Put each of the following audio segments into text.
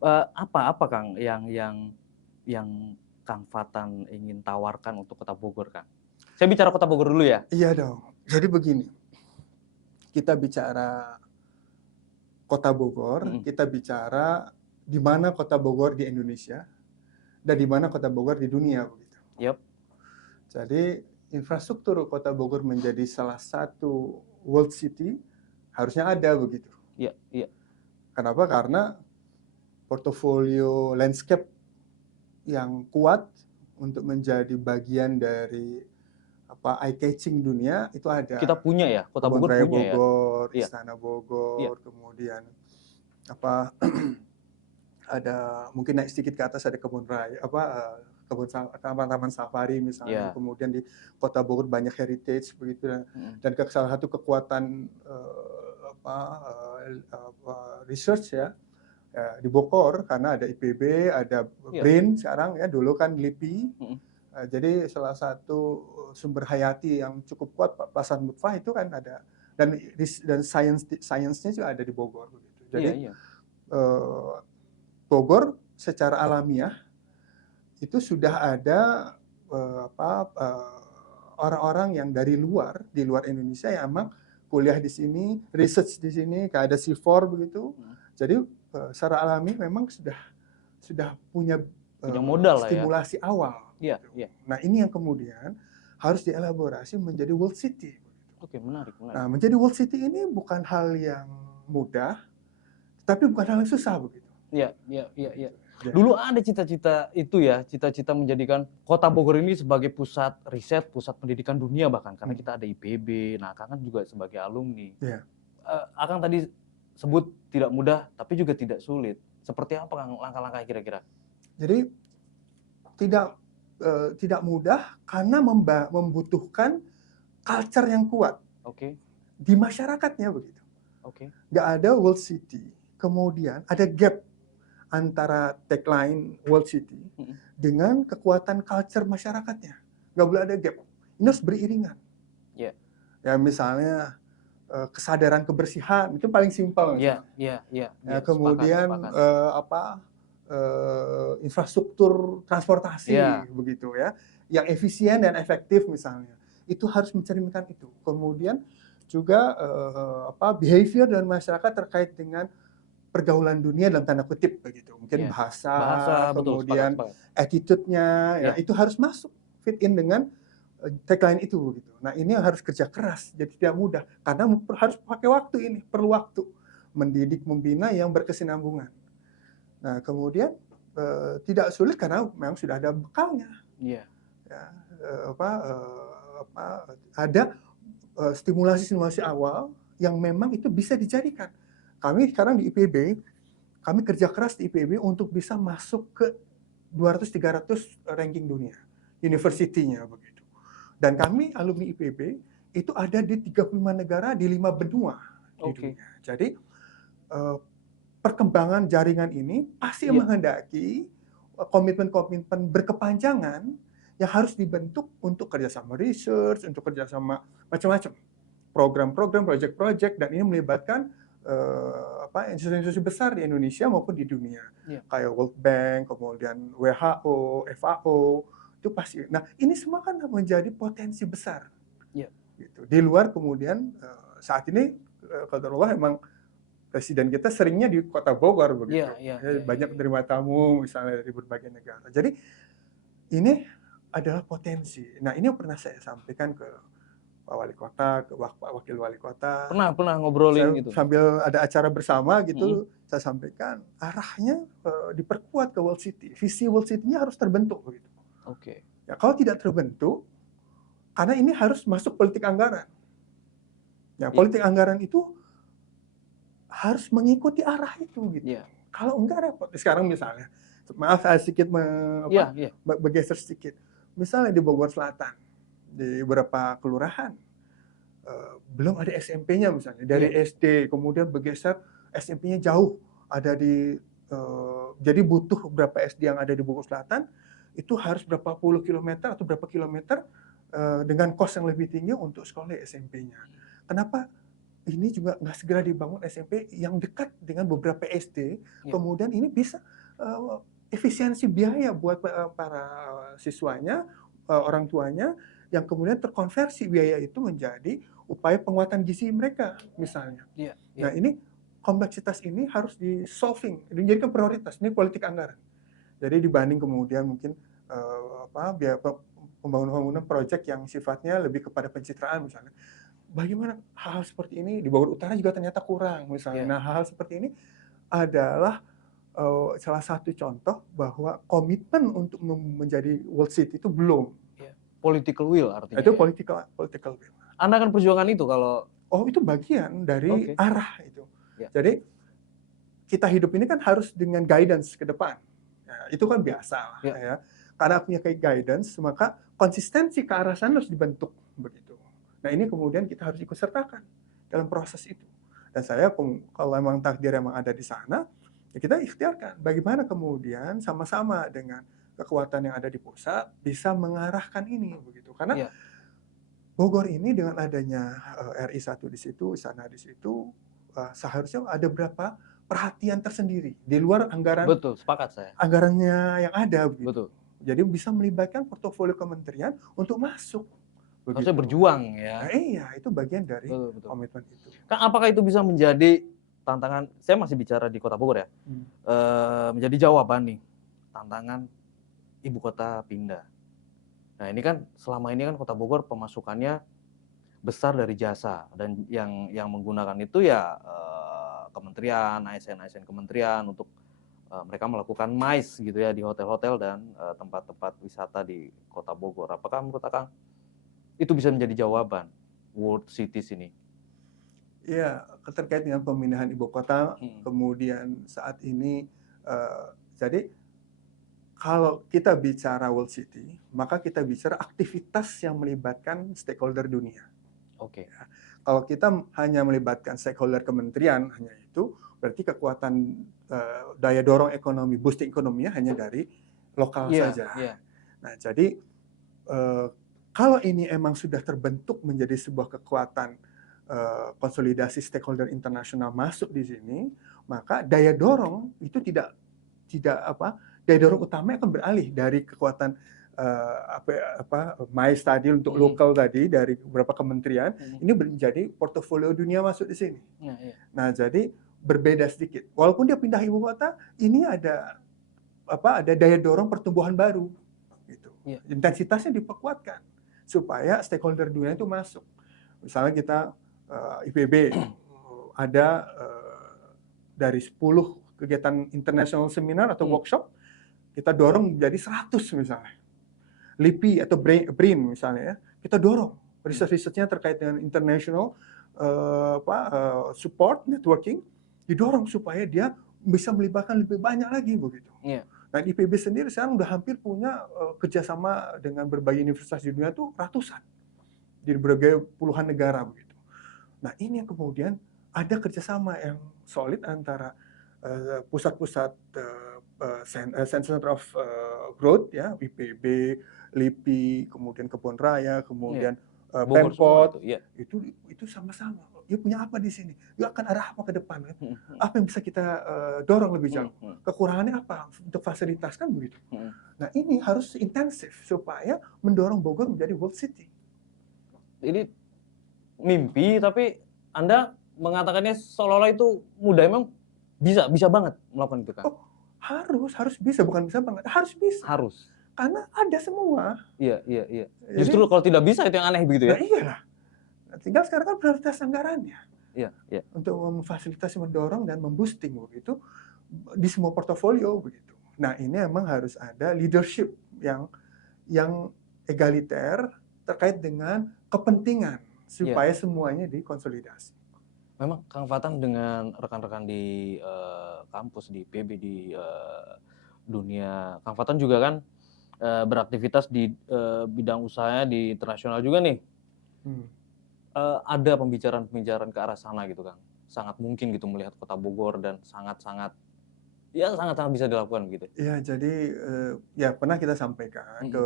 Apa Kang yang Kang Fatan ingin tawarkan untuk Kota Bogor, Kang? Saya bicara Kota Bogor dulu ya. Iya dong. Jadi begini, kita bicara Kota Bogor, Mhm. kita bicara di mana Kota Bogor di Indonesia dan di mana Kota Bogor di dunia begitu. Yap. Jadi infrastruktur Kota Bogor menjadi salah satu world city harusnya ada begitu. Iya iya. Kenapa? Karena portofolio landscape yang kuat untuk menjadi bagian dari eye catching dunia itu Kita ada. punya ya, Kota Kebun Bogor Raya punya ya? Bogor, Iya Istana iya. Bogor, kemudian apa ada mungkin naik sedikit ke atas ada kebun raya taman safari misalnya, Iya. kemudian di Kota Bogor banyak heritage begitu Mhm. dan salah satu kekuatan research ya di Bogor karena ada IPB, ada Iya. BRIN sekarang ya, dulu kan LIPI. Mhm. Jadi salah satu sumber hayati yang cukup kuat Pasar Mutfah itu kan ada, dan sainsnya juga ada di Bogor begitu. Iya Jadi iya. eh, Bogor secara alamiah itu sudah ada orang-orang yang dari luar, di luar Indonesia yang emang kuliah di sini, research di sini, kayak ada C4 begitu. Mhm. Jadi secara alami memang sudah punya Punya modal lah ya. stimulasi awal. Iya Gitu. iya. Nah ini yang kemudian harus dielaborasi menjadi world city. Oke, menarik menarik. Nah menjadi world city ini bukan hal yang mudah, tapi bukan hal yang susah begitu. Iya iya iya iya. Ya. Dulu ada cita-cita itu ya, cita-cita menjadikan Kota Bogor ini sebagai pusat riset, pusat pendidikan dunia bahkan, karena kita ada IPB. Nah, Akang kan juga sebagai alumni. Ya. Akang tadi sebut tidak mudah, tapi juga tidak sulit. Seperti apa Kang langkah-langkah kira-kira? Jadi tidak mudah karena membutuhkan culture yang kuat Oke di masyarakatnya begitu. oke. Nggak ada world city, kemudian ada gap antara tagline world city Mhm. dengan kekuatan culture masyarakatnya. Nggak boleh ada gap. Ini harus beriringan. Iya Ya misalnya kesadaran kebersihan itu paling simpel iya misalnya. iya iya Ya, iya, sepakat kemudian sepakat. infrastruktur Iya, transportasi begitu ya, yang efisien dan efektif misalnya, itu harus mencerminkan itu. Kemudian juga behavior dan masyarakat terkait dengan pergaulan dunia dalam tanda kutip begitu, mungkin iya. bahasa, Bahasa, betul, sepakat kemudian sepakat. attitude-nya, ya Iya itu harus masuk fit in dengan tagline itu begitu. Nah ini harus kerja keras, jadi tidak mudah karena harus pakai waktu ini, perlu waktu mendidik, membina yang berkesinambungan. Nah kemudian tidak sulit karena memang sudah ada bekalnya, iya. ya, ada stimulasi-stimulasi awal yang memang itu bisa dijadikan. Kami sekarang di IPB, kami kerja keras di IPB untuk bisa masuk ke 200-300 ranking dunia, Oke university-nya begitu. Dan kami alumni IPB itu ada di 35 negara di 5 benua di oke. dunia. Jadi perkembangan jaringan ini pasti Iya menghendaki komitmen-komitmen berkepanjangan yang harus dibentuk untuk kerjasama research, untuk kerjasama macam-macam, program-program, project-project, dan ini melibatkan institusi-institusi besar di Indonesia maupun di dunia, iya kayak World Bank, kemudian WHO, FAO, itu pasti. Nah ini semua kan menjadi potensi besar, iya gitu. Di luar kemudian saat ini qadarullah emang presiden kita seringnya di Kota Bogor iya begitu. iya Ya, iya iya. banyak penerima tamu misalnya dari berbagai negara. Jadi ini adalah potensi. Nah ini yang pernah saya sampaikan ke Pak Wali Kota, ke Wakil Wali Kota. Pernah pernah ngobrolin Saya gitu? sambil ada acara bersama Mhm. gitu, saya sampaikan arahnya diperkuat ke World City. Visi World City-nya harus terbentuk begitu. Oke. Ya kalau tidak terbentuk, karena ini harus masuk politik anggaran. Ya Iya politik anggaran itu harus mengikuti arah itu gitu. iya. Kalau enggak repot. Sekarang misalnya, maaf saya sedikit Iya iya. bergeser sedikit. Misalnya di Bogor Selatan, di beberapa kelurahan belum ada SMP-nya misalnya. Dari Iya. SD kemudian bergeser SMP-nya jauh, ada di jadi butuh berapa SD yang ada di Bogor Selatan itu harus berapa puluh kilometer atau berapa kilometer dengan kos yang lebih tinggi untuk sekolah SMP-nya. Kenapa? ini juga nggak segera dibangun SMP yang dekat dengan beberapa SD, Ya. kemudian ini bisa efisiensi biaya buat para siswanya, orang tuanya, yang kemudian terkonversi biaya itu menjadi upaya penguatan gizi mereka misalnya. Iya, Nah iya. ini kompleksitas ini harus di-solving, dijadikan prioritas, ini politik anggaran. Jadi dibanding kemudian mungkin biaya pembangunan proyek yang sifatnya lebih kepada pencitraan misalnya. Bagaimana hal-hal seperti ini di Bogor Utara juga ternyata kurang misalnya. Iya. Nah hal-hal seperti ini adalah salah satu contoh bahwa komitmen untuk menjadi world city itu belum. Iya. Political will artinya Itu ya. political will. Anda akan perjuangan itu kalau Oh itu bagian dari oke. arah itu. Ya. Jadi kita hidup ini kan harus dengan guidance ke depan. Nah, itu kan biasa lah, Ya. ya. Karena punya kayak guidance, maka konsistensi ke arah sana harus dibentuk begitu. Nah ini kemudian kita harus ikut sertakan dalam proses itu. Dan saya kalau memang takdir emang ada di sana, ya kita ikhtiarkan bagaimana kemudian sama-sama dengan kekuatan yang ada di pusat bisa mengarahkan ini begitu. Karena Ya. Bogor ini dengan adanya RI 1 di situ, sana di situ, seharusnya ada berapa perhatian tersendiri di luar Betul, sepakat saya. anggarannya yang ada begitu. Betul. Jadi bisa melibatkan portofolio kementerian untuk masuk. Harusnya Begitu. berjuang Nah, ya. iya, itu bagian dari Betul, betul. komitmen itu. Kang, apakah itu bisa menjadi tantangan? Saya masih bicara di Kota Bogor ya. Menjadi jawaban nih tantangan ibu kota pindah. Nah ini kan selama ini kan Kota Bogor pemasukannya besar dari jasa dan yang menggunakan itu ya kementerian, ASN kementerian untuk mereka melakukan MICE gitu ya di hotel-hotel dan tempat-tempat wisata di Kota Bogor. Apakah menurut Akang itu bisa menjadi jawaban World Cities ini? Iya, terkait dengan pemindahan ibu kota, kemudian saat ini, jadi kalau kita bicara World City, maka kita bicara aktivitas yang melibatkan stakeholder dunia. Oke. Kalau kita hanya melibatkan stakeholder kementerian, hanya itu, berarti kekuatan daya dorong ekonomi, boosting ekonominya hanya dari lokal saja. Iya. Nah, jadi kalau ini emang sudah terbentuk menjadi sebuah kekuatan konsolidasi stakeholder internasional masuk di sini, maka daya dorong itu tidak daya dorong utama akan beralih dari kekuatan MICE tadi untuk lokal tadi dari beberapa kementerian, ini menjadi portofolio dunia masuk di sini. Iya. Nah, jadi berbeda sedikit. Walaupun dia pindah ibu kota, ini ada daya dorong pertumbuhan baru gitu. Iya. Intensitasnya diperkuatkan supaya stakeholder dunia itu masuk. Misalnya kita IPB ada dari 10 kegiatan international seminar atau workshop, kita dorong jadi 100 misalnya. LIPI atau BRIN misalnya ya, kita dorong riset-risetnya terkait dengan international support networking, didorong supaya dia bisa melibatkan lebih banyak lagi begitu. Iya. Nah, IPB sendiri sekarang udah hampir punya kerjasama dengan berbagai universitas di dunia tuh ratusan di berbagai puluhan negara begitu. Nah, ini yang kemudian ada kerjasama yang solid antara pusat-pusat Center of Growth ya, IPB, LIPI, kemudian Kebun Raya, kemudian Pemkot, itu sama-sama. Dia punya apa di sini? Dia akan arah apa ke depan? Kan? Apa yang bisa kita dorong lebih jauh? Kekurangannya apa untuk fasilitas kan begitu. Nah ini harus intensif supaya mendorong Bogor menjadi World City. Ini mimpi tapi Anda mengatakannya seolah-olah itu mudah, emang bisa banget melakukan itu kan? Oh, harus bisa, bukan bisa banget, harus bisa. Harus. Karena ada semua. Iya. Justru kalau tidak bisa itu yang aneh begitu ya? Nah iyalah. Tinggal sekarang kan prioritas anggarannya. Iya. Untuk memfasilitasi, mendorong dan memboosting begitu di semua portofolio begitu. Nah ini memang harus ada leadership yang egaliter terkait dengan kepentingan supaya semuanya dikonsolidasi. Memang Kang Fatang dengan rekan-rekan di kampus, di PB, di dunia, Kang Fatang juga kan beraktivitas di bidang usahanya di internasional juga nih. Ada pembicaraan-pembicaraan ke arah sana gitu Kang. Sangat mungkin gitu melihat Kota Bogor dan sangat-sangat bisa dilakukan gitu. Iya, jadi ya pernah kita sampaikan ke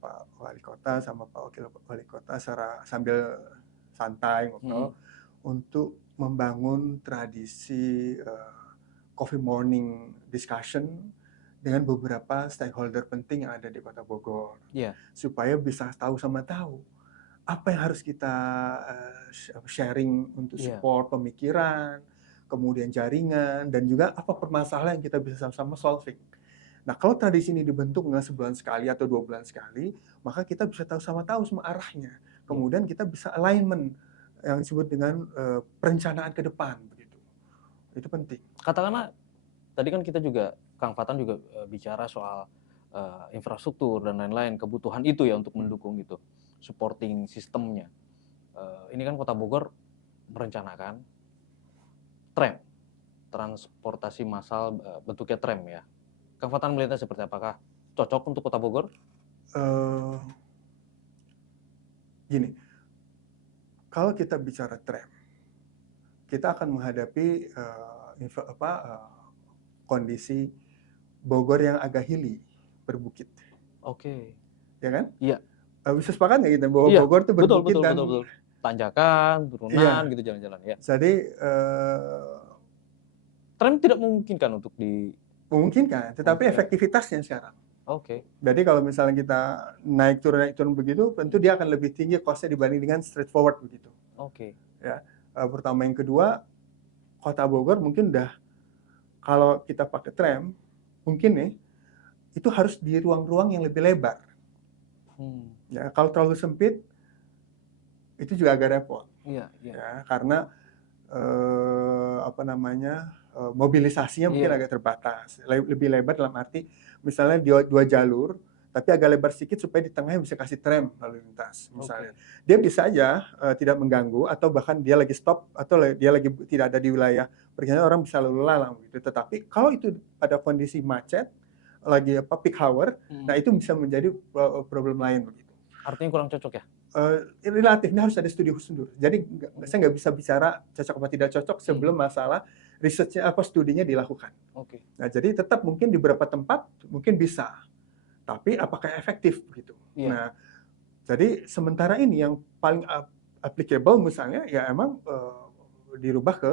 Pak Wali Kota sama Pak Wakil Wali Kota sambil santai ngobrol. untuk membangun tradisi coffee morning discussion dengan beberapa stakeholder penting yang ada di Kota Bogor, supaya bisa tahu sama tahu apa yang harus kita sharing untuk support pemikiran, kemudian jaringan, dan juga apa permasalahan yang kita bisa sama-sama solving. Nah, kalau tradisi ini dibentuk dengan sebulan sekali atau 2 bulan sekali, maka kita bisa tahu sama arahnya. Kemudian kita bisa alignment yang disebut dengan perencanaan ke depan, begitu. Itu penting. Katakanlah tadi kan kita juga, Kang Fatan juga bicara soal infrastruktur dan lain-lain, kebutuhan itu ya untuk mendukung itu, supporting sistemnya. Ini kan Kota Bogor merencanakan tram, transportasi massal bentuknya tram ya. Kang Fatan melihatnya seperti apakah cocok untuk Kota Bogor? Gini, kalau kita bicara tram, kita akan menghadapi kondisi Bogor yang agak hilly, berbukit. Oke. Ya kan? Iya. Bisa sepakat nggak kita bahwa Bogor itu berbukit betul. Tanjakan, turunan, gitu jalan-jalan ya. Jadi tram tidak memungkinkan untuk memungkinkan, tetapi efektivitasnya sekarang. Oke. Jadi kalau misalnya kita naik turun begitu, tentu dia akan lebih tinggi cost-nya dibanding dengan straightforward begitu. Oke. Ya. Pertama, yang kedua, Kota Bogor mungkin udah, kalau kita pakai tram, mungkin nih itu harus di ruang-ruang yang lebih lebar. Ya, kalau terlalu sempit, itu juga agak repot. Iya. Ya, karena mobilisasinya mungkin agak terbatas. Lebih lebar dalam arti misalnya dua jalur, tapi agak lebar sedikit supaya di tengahnya bisa kasih tram lalu lintas misalnya. Dia bisa aja tidak mengganggu, atau bahkan dia lagi stop atau dia lagi tidak ada di wilayah perjalanan, orang bisa lalu lalang gitu. Tetapi kalau itu pada kondisi macet, lagi peak hour, nah itu bisa menjadi problem lain begitu. Artinya kurang cocok ya? Relatif, ini harus ada studi khusus dulu. Jadi saya nggak bisa bicara cocok apa tidak cocok sebelum masalah risetnya studinya dilakukan. Oke. Nah, jadi tetap mungkin di beberapa tempat mungkin bisa, tapi apakah efektif begitu? Nah, jadi sementara ini yang paling applicable misalnya ya emang dirubah ke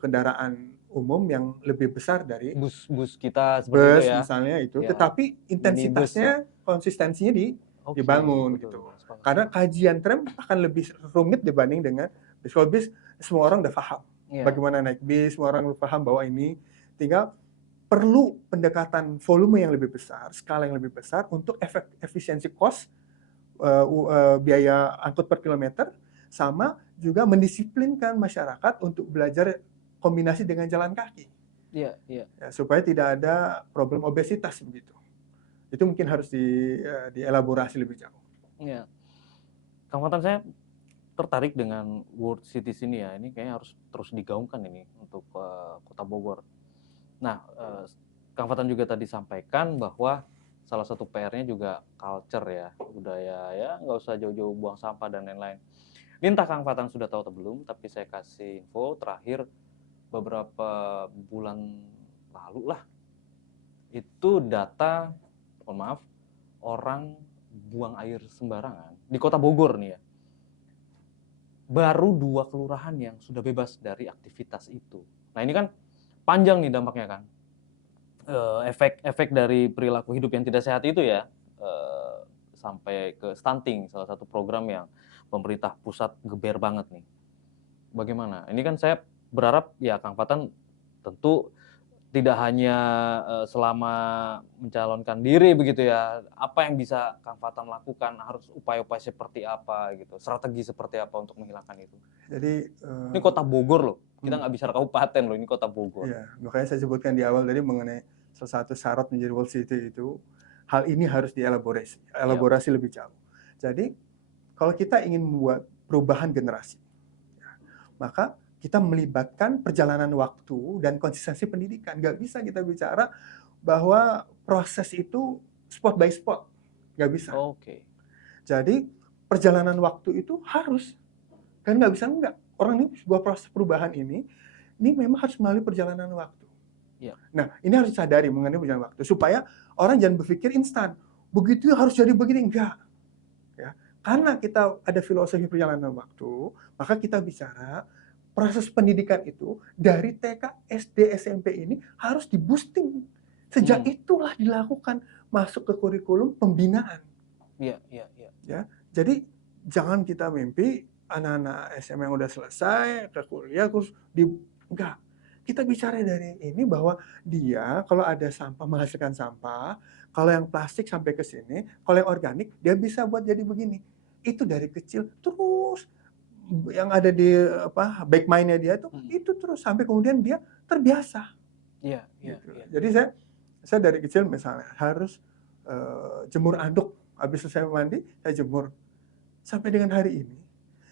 kendaraan umum yang lebih besar dari bus kita seperti itu ya. Misalnya itu, tetapi intensitasnya, konsistensinya dibangun gitu. Karena kajian tram akan lebih rumit dibanding dengan bis. Kalau bis semua orang udah paham bagaimana naik bis, semua orang udah paham bahwa ini tinggal perlu pendekatan volume yang lebih besar, skala yang lebih besar untuk efisiensi cost, biaya angkut per kilometer, sama juga mendisiplinkan masyarakat untuk belajar kombinasi dengan jalan kaki. Ya, supaya tidak ada problem obesitas begitu. Itu mungkin harus dielaborasi lebih jauh. Iya. Kang Fatan, saya tertarik dengan World Cities ini ya. Ini kayaknya harus terus digaungkan ini untuk Kota Bogor. Nah, Kang Fatan juga tadi sampaikan bahwa salah satu PR-nya juga culture ya, budaya ya, nggak usah jauh-jauh buang sampah dan lain-lain. Ini entah Kang Fatan sudah tahu atau belum, tapi saya kasih info terakhir beberapa bulan lalu lah, itu data, mohon maaf, orang buang air sembarangan di Kota Bogor nih ya, baru 2 kelurahan yang sudah bebas dari aktivitas itu. Nah ini kan panjang nih dampaknya kan, efek dari perilaku hidup yang tidak sehat itu ya, sampai ke stunting, salah satu program yang pemerintah pusat geber banget nih. Bagaimana? Ini kan saya berharap ya Kang Fatan tentu tidak hanya selama mencalonkan diri begitu ya, apa yang bisa Kang Fatan lakukan, harus upaya-upaya seperti apa gitu, strategi seperti apa untuk menghilangkan itu. Jadi ini Kota Bogor loh, kita nggak bicara kabupaten loh, ini Kota Bogor. Iya, makanya saya sebutkan di awal tadi mengenai salah satu syarat menjadi World City itu, hal ini harus dielaborasi lebih jauh. Jadi kalau kita ingin membuat perubahan generasi, maka kita melibatkan perjalanan waktu dan konsistensi pendidikan. Nggak bisa kita bicara bahwa proses itu spot by spot. Nggak bisa. Oke. Jadi perjalanan waktu itu harus. Kan nggak bisa enggak. Orang ini sebuah proses perubahan ini memang harus melalui perjalanan waktu. Ya. Nah, ini harus disadari mengenai perjalanan waktu. Supaya orang jangan berpikir instan. Begitu harus jadi begini. Enggak. Ya. Karena kita ada filosofi perjalanan waktu, maka kita bicara proses pendidikan itu dari TK, SD, SMP ini harus di-boosting. Sejak itulah dilakukan masuk ke kurikulum pembinaan. Iya, iya, iya. Ya, jadi jangan kita mimpi anak-anak SMA yang udah selesai ke kuliah terus enggak. Kita bicara dari ini bahwa dia kalau ada sampah menghasilkan sampah, kalau yang plastik sampai ke sini, kalau yang organik dia bisa buat jadi begini. Itu dari kecil terus yang ada di back mind-nya dia itu terus sampai kemudian dia terbiasa. Iya, iya, Gitu. iya. Jadi saya dari kecil misalnya harus jemur anduk, habis selesai mandi saya jemur. Sampai dengan hari ini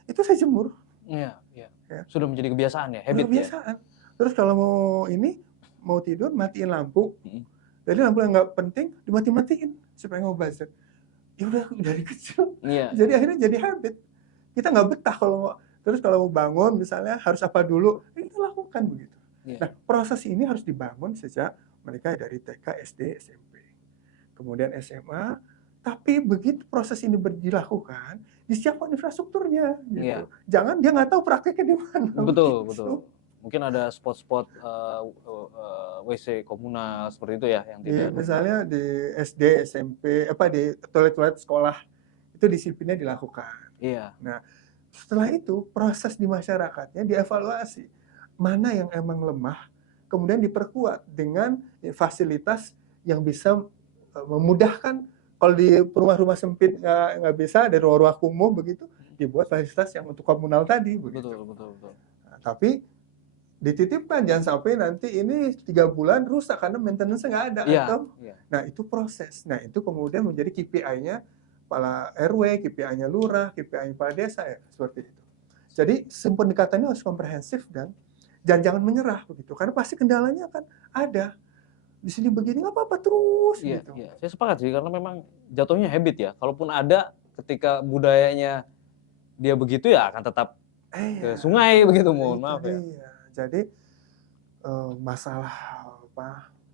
itu saya jemur. Iya, iya. Ya. Sudah menjadi kebiasaan ya, habit kebiasaan. Terus kalau mau tidur matiin lampu. Jadi lampu yang nggak penting dimati-matiin supaya nggak buzzer. Ya udah dari kecil. Iya. Jadi akhirnya jadi habit. Kita nggak betah terus kalau mau bangun misalnya harus apa dulu, kita lakukan begitu. Iya. Nah, proses ini harus dibangun sejak mereka dari TK, SD, SMP. Kemudian SMA, tapi begitu proses ini dilakukan, disiapkan infrastrukturnya gitu. Iya. Jangan dia nggak tahu prakteknya di mana. Betul, begitu. betul. Mungkin ada spot-spot WC komunal seperti itu ya yang tidak Misalnya di SD, SMP, di toilet-toilet sekolah itu disiplinnya dilakukan. Iya. Nah, setelah itu proses di masyarakatnya dievaluasi mana yang emang lemah, kemudian diperkuat dengan fasilitas yang bisa memudahkan. Kalau di rumah-rumah sempit nggak bisa, ada ruang-ruang kumuh begitu, dibuat fasilitas yang untuk komunal tadi. Begitu. Betul. Nah, tapi dititipkan, jangan sampai nanti ini 3 bulan rusak karena maintenance nggak ada. Nah itu proses. Nah itu kemudian menjadi KPI-nya kepala RW, KPI-nya lurah, KPI-nya kepala desa ya seperti itu. Jadi pendekatannya harus komprehensif dan jangan menyerah begitu, karena pasti kendalanya akan ada. Di sini begini nggak apa-apa terus gitu. Iya, saya sepakat sih karena memang jatuhnya habit ya. Kalaupun ada ketika budayanya dia begitu ya akan tetap ke sungai begitu, mohon maaf ya. Jadi masalah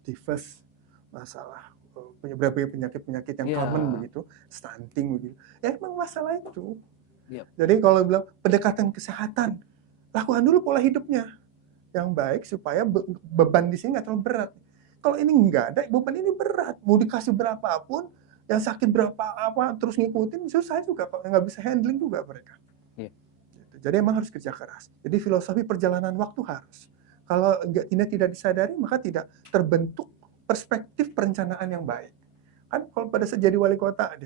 tifus, masalah beberapa penyakit-penyakit yang common begitu, stunting begitu. Ya emang masalah itu. Jadi kalau bilang pendekatan kesehatan, lakukan dulu pola hidupnya yang baik supaya beban di sini nggak terlalu berat. Kalau ini nggak ada, beban ini berat. Mau dikasih berapapun, yang sakit terus ngikutin susah juga, kalau nggak bisa handling juga mereka. Jadi emang harus kerja keras. Jadi filosofi perjalanan waktu harus. Kalau ini tidak disadari, maka tidak terbentuk perspektif perencanaan yang baik. Kan kalau pada saat jadi wali kota,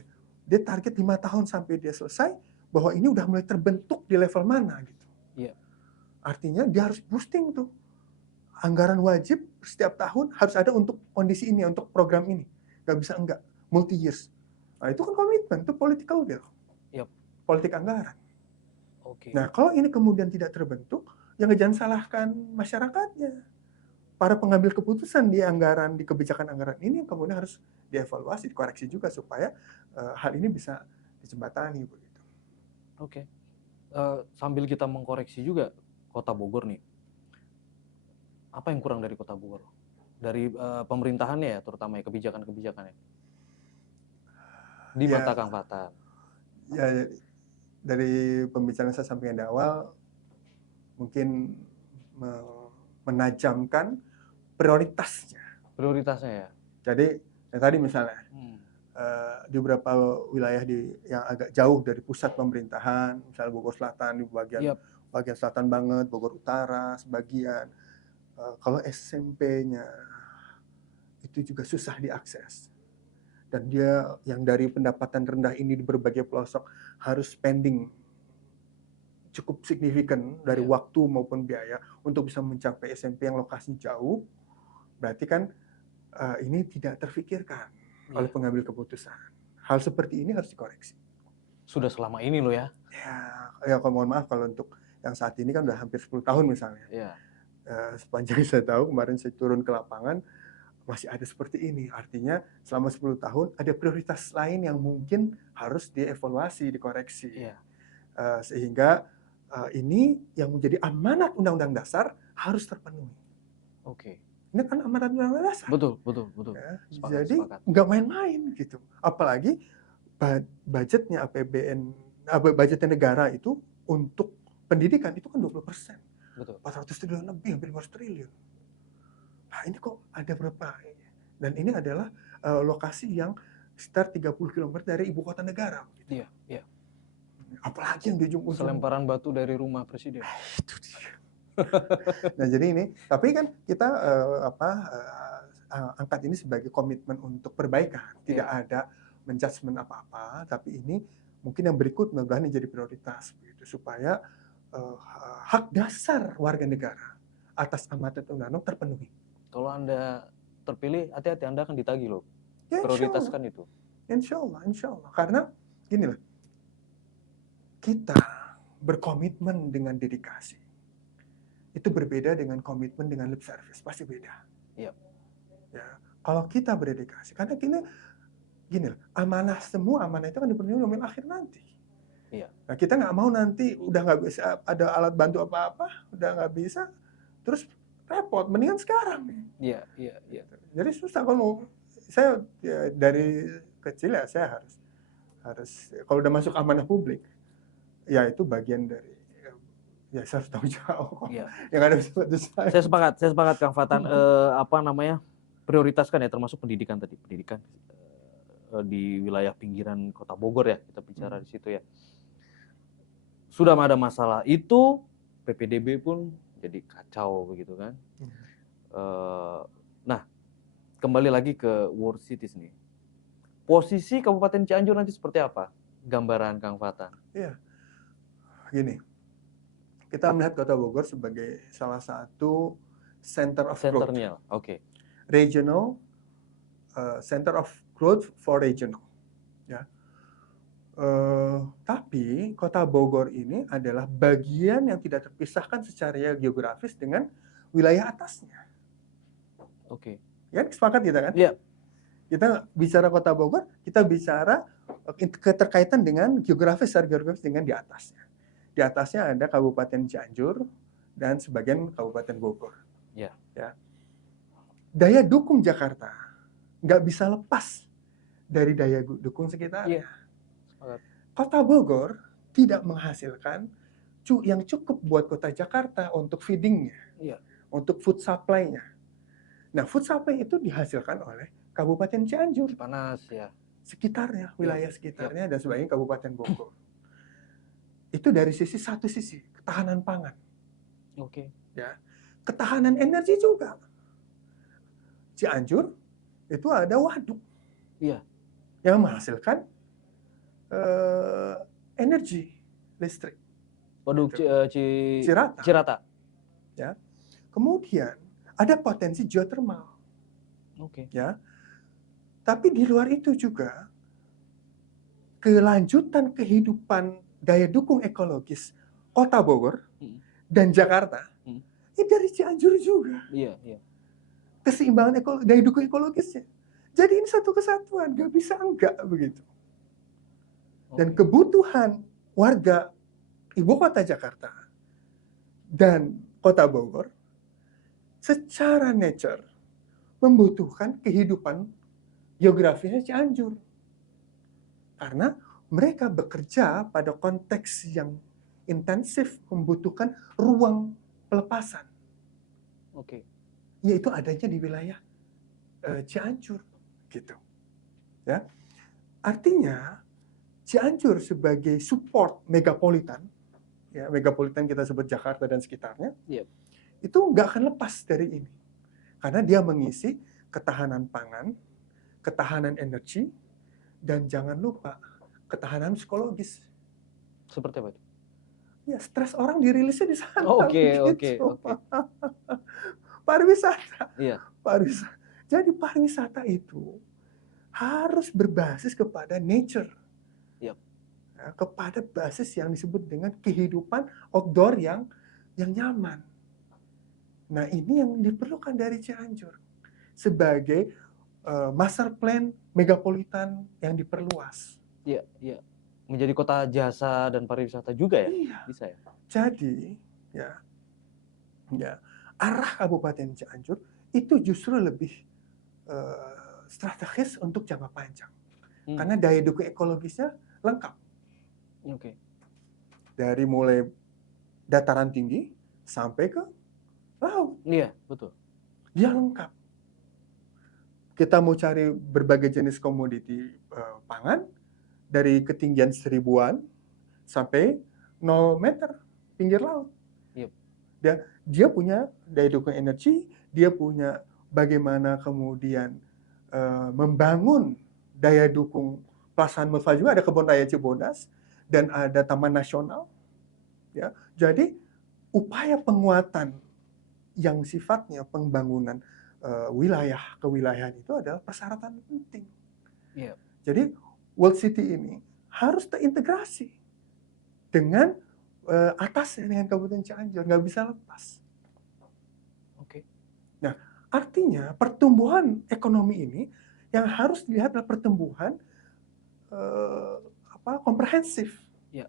dia target 5 tahun sampai dia selesai, bahwa ini udah mulai terbentuk di level mana gitu. Artinya dia harus boosting tuh. Anggaran wajib setiap tahun harus ada untuk kondisi ini, untuk program ini. Nggak bisa enggak, multi years. Nah itu kan komitmen, itu political will. Politik anggaran. Nah, kalau ini kemudian tidak terbentuk, jangan salahkan masyarakatnya. Para pengambil keputusan di kebijakan anggaran ini kemudian harus dievaluasi, dikoreksi juga supaya hal ini bisa dijembatani begitu. Sambil kita mengkoreksi juga Kota Bogor nih. Apa yang kurang dari Kota Bogor? Dari pemerintahannya ya, terutama ya kebijakan-kebijakannya. Di mata Kang Fatan. Ya, dari pembicaraan saya sampaikan di awal, mungkin menajamkan prioritasnya ya. Jadi tadi misalnya di beberapa wilayah yang agak jauh dari pusat pemerintahan, misalnya Bogor Selatan di bagian selatan banget, Bogor Utara sebagian. Kalau SMP-nya itu juga susah diakses. Dan dia yang dari pendapatan rendah ini di berbagai pelosok harus spending cukup signifikan dari waktu maupun biaya untuk bisa mencapai SMP yang lokasi jauh. Berarti kan ini tidak terfikirkan oleh pengambil keputusan. Hal seperti ini harus dikoreksi. Sudah selama ini loh ya? Ya kalau mohon maaf, kalau untuk yang saat ini kan udah hampir 10 tahun misalnya. Sepanjang saya tahu, kemarin saya turun ke lapangan, masih ada seperti ini. Artinya selama 10 tahun ada prioritas lain yang mungkin harus dievaluasi, dikoreksi. Sehingga ini yang menjadi amanat Undang-Undang Dasar harus terpenuhi. Ini kan amanat Undang-Undang Dasar. Betul. Jadi nggak main-main gitu. Apalagi budgetnya budgetnya negara itu untuk pendidikan itu kan 20%. Betul. 400 triliun lebih, hampir 500 triliun. Nah, ini kok ada berapa? Dan ini adalah lokasi yang sekitar 30 km dari ibu kota negara. Iya, iya. Apalagi yang di ujung-ujung. Selemparan batu dari rumah presiden. Itu dia. Nah, jadi ini, tapi kan kita angkat ini sebagai komitmen untuk perbaikan. Tidak ada menjudgment apa-apa, tapi ini mungkin yang berikut mudah-mudahan jadi prioritas begitu, supaya hak dasar warga negara atas amanat undang-undang terpenuhi. Kalau Anda terpilih, hati-hati, Anda akan ditagih loh. Ya, Prioritaskan itu. Insya Allah. Karena gini lah, kita berkomitmen dengan dedikasi. Itu berbeda dengan komitmen dengan lip service, pasti beda. Iya. Ya, kalau kita berdedikasi, karena gini lah, semua amanah itu kan dipenuhi di akhir nanti. Iya. Nah, kita nggak mau nanti udah nggak bisa ada alat bantu apa-apa, udah nggak bisa, terus repot. Mendingan sekarang. Iya. Jadi susah kalau saya ya, dari kecil ya saya harus kalau udah masuk amanah publik, ya itu bagian dari ya saya harus tahu jauh. Iya. Yang ada bisa bantu saya. Saya sepakat Kang Fatan. Prioritaskan ya, termasuk pendidikan tadi, di wilayah pinggiran Kota Bogor ya, kita bicara di situ ya. Sudah ada masalah itu, PPDB pun jadi kacau begitu kan. Nah, kembali lagi ke World Cities nih. Posisi Kabupaten Cianjur nanti seperti apa? Gambaran Kang Fatan. Iya. Gini, kita melihat Kota Bogor sebagai salah satu center of growth. Oke. Regional, center of growth for regional. Ya. Tapi Kota Bogor ini adalah bagian yang tidak terpisahkan secara geografis dengan wilayah atasnya. Oke. Ya, sepakat kita kan? Iya. Kita bicara Kota Bogor, kita bicara keterkaitan dengan geografis dengan di atasnya. Di atasnya ada Kabupaten Cianjur dan sebagian Kabupaten Bogor. Iya. Ya. Daya dukung Jakarta nggak bisa lepas dari daya dukung sekitar. Iya. Kota Bogor tidak menghasilkan yang cukup buat kota Jakarta untuk feedingnya, untuk food supply-nya. Nah, food supply itu dihasilkan oleh Kabupaten Cianjur, Panas ya, sekitarnya, wilayah sekitarnya dan sebagian Kabupaten Bogor. Itu dari satu sisi ketahanan pangan. Oke. Ya, ketahanan energi juga. Cianjur itu ada waduk, yang menghasilkan energi listrik. Waduk Cirata. Ya. Kemudian ada potensi geothermal. Oke. Ya. Tapi di luar itu juga kelanjutan kehidupan daya dukung ekologis Kota Bogor dan Jakarta ini dari Cianjur juga. Iya. Keseimbangan daya dukung ekologisnya. Jadi ini satu kesatuan, nggak bisa enggak begitu. Dan kebutuhan warga ibu kota Jakarta dan Kota Bogor secara nature membutuhkan kehidupan geografisnya Cianjur. Karena mereka bekerja pada konteks yang intensif membutuhkan ruang pelepasan. Oke. Yaitu adanya di wilayah Cianjur gitu. Ya. Artinya Cianjur sebagai support megapolitan, ya megapolitan kita sebut Jakarta dan sekitarnya, itu nggak akan lepas dari ini. Karena dia mengisi ketahanan pangan, ketahanan energi, dan jangan lupa ketahanan psikologis. Seperti apa itu? Ya, stres orang dirilisnya di sana. Oke. Pariwisata. Iya. Pariwisata. Jadi pariwisata itu harus berbasis kepada nature. Ya, kepada basis yang disebut dengan kehidupan outdoor yang nyaman. Nah, ini yang diperlukan dari Cianjur sebagai master plan megapolitan yang diperluas. Iya. Menjadi kota jasa dan pariwisata juga ya? Iya. Bisa ya? Jadi, ya arah Kabupaten Cianjur itu justru lebih strategis untuk jangka panjang. Karena daya dukung ekologisnya lengkap. Oke. Dari mulai dataran tinggi sampai ke laut. Iya, betul. Dia lengkap. Kita mau cari berbagai jenis komoditi pangan, dari ketinggian 1000-an sampai 0 meter pinggir laut. Yep. Dia punya daya dukung energi, dia punya bagaimana kemudian membangun daya dukung pelaksanaan multifungsi, juga ada kebun raya Cibodas dan ada taman nasional. Ya, jadi upaya penguatan yang sifatnya pembangunan wilayah kewilayahan itu adalah persyaratan penting. Yep. Jadi World City ini harus terintegrasi dengan atasnya, dengan Kabupaten Cianjur, nggak bisa lepas. Oke. Nah, artinya pertumbuhan ekonomi ini yang harus dilihat adalah pertumbuhan komprehensif. Ya.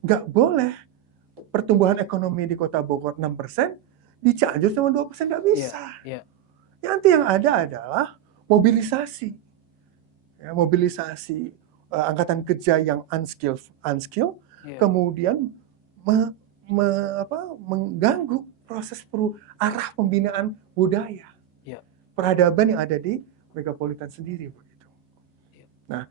Nggak boleh pertumbuhan ekonomi di Kota Bogor 6%, di Cianjur cuma 2%, nggak bisa. Ya. Nanti yang ada adalah mobilisasi. Ya, mobilisasi angkatan kerja yang unskilled, kemudian mengganggu proses arah pembinaan budaya, peradaban yang ada di megapolitan sendiri begitu. Nah,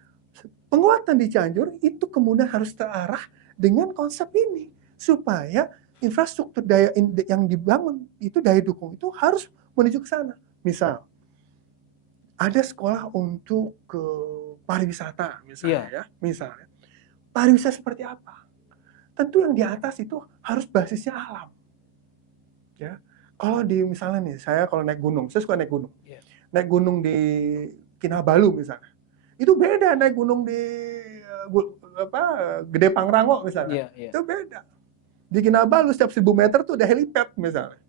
penguatan di Cianjur itu kemudian harus terarah dengan konsep ini supaya infrastruktur yang dibangun itu, daya dukung itu harus menuju ke sana. Misal ada sekolah untuk pariwisata misalnya, ya. Misalnya pariwisata seperti apa? Tentu yang di atas itu harus basisnya alam. Ya. Kalau misalnya nih, saya kalau naik gunung, saya suka naik gunung. Naik gunung di Kinabalu misalnya. Itu beda naik gunung di Gede Pangrango misalnya. Itu beda. Di Kinabalu setiap 1000 meter tuh ada helipad misalnya.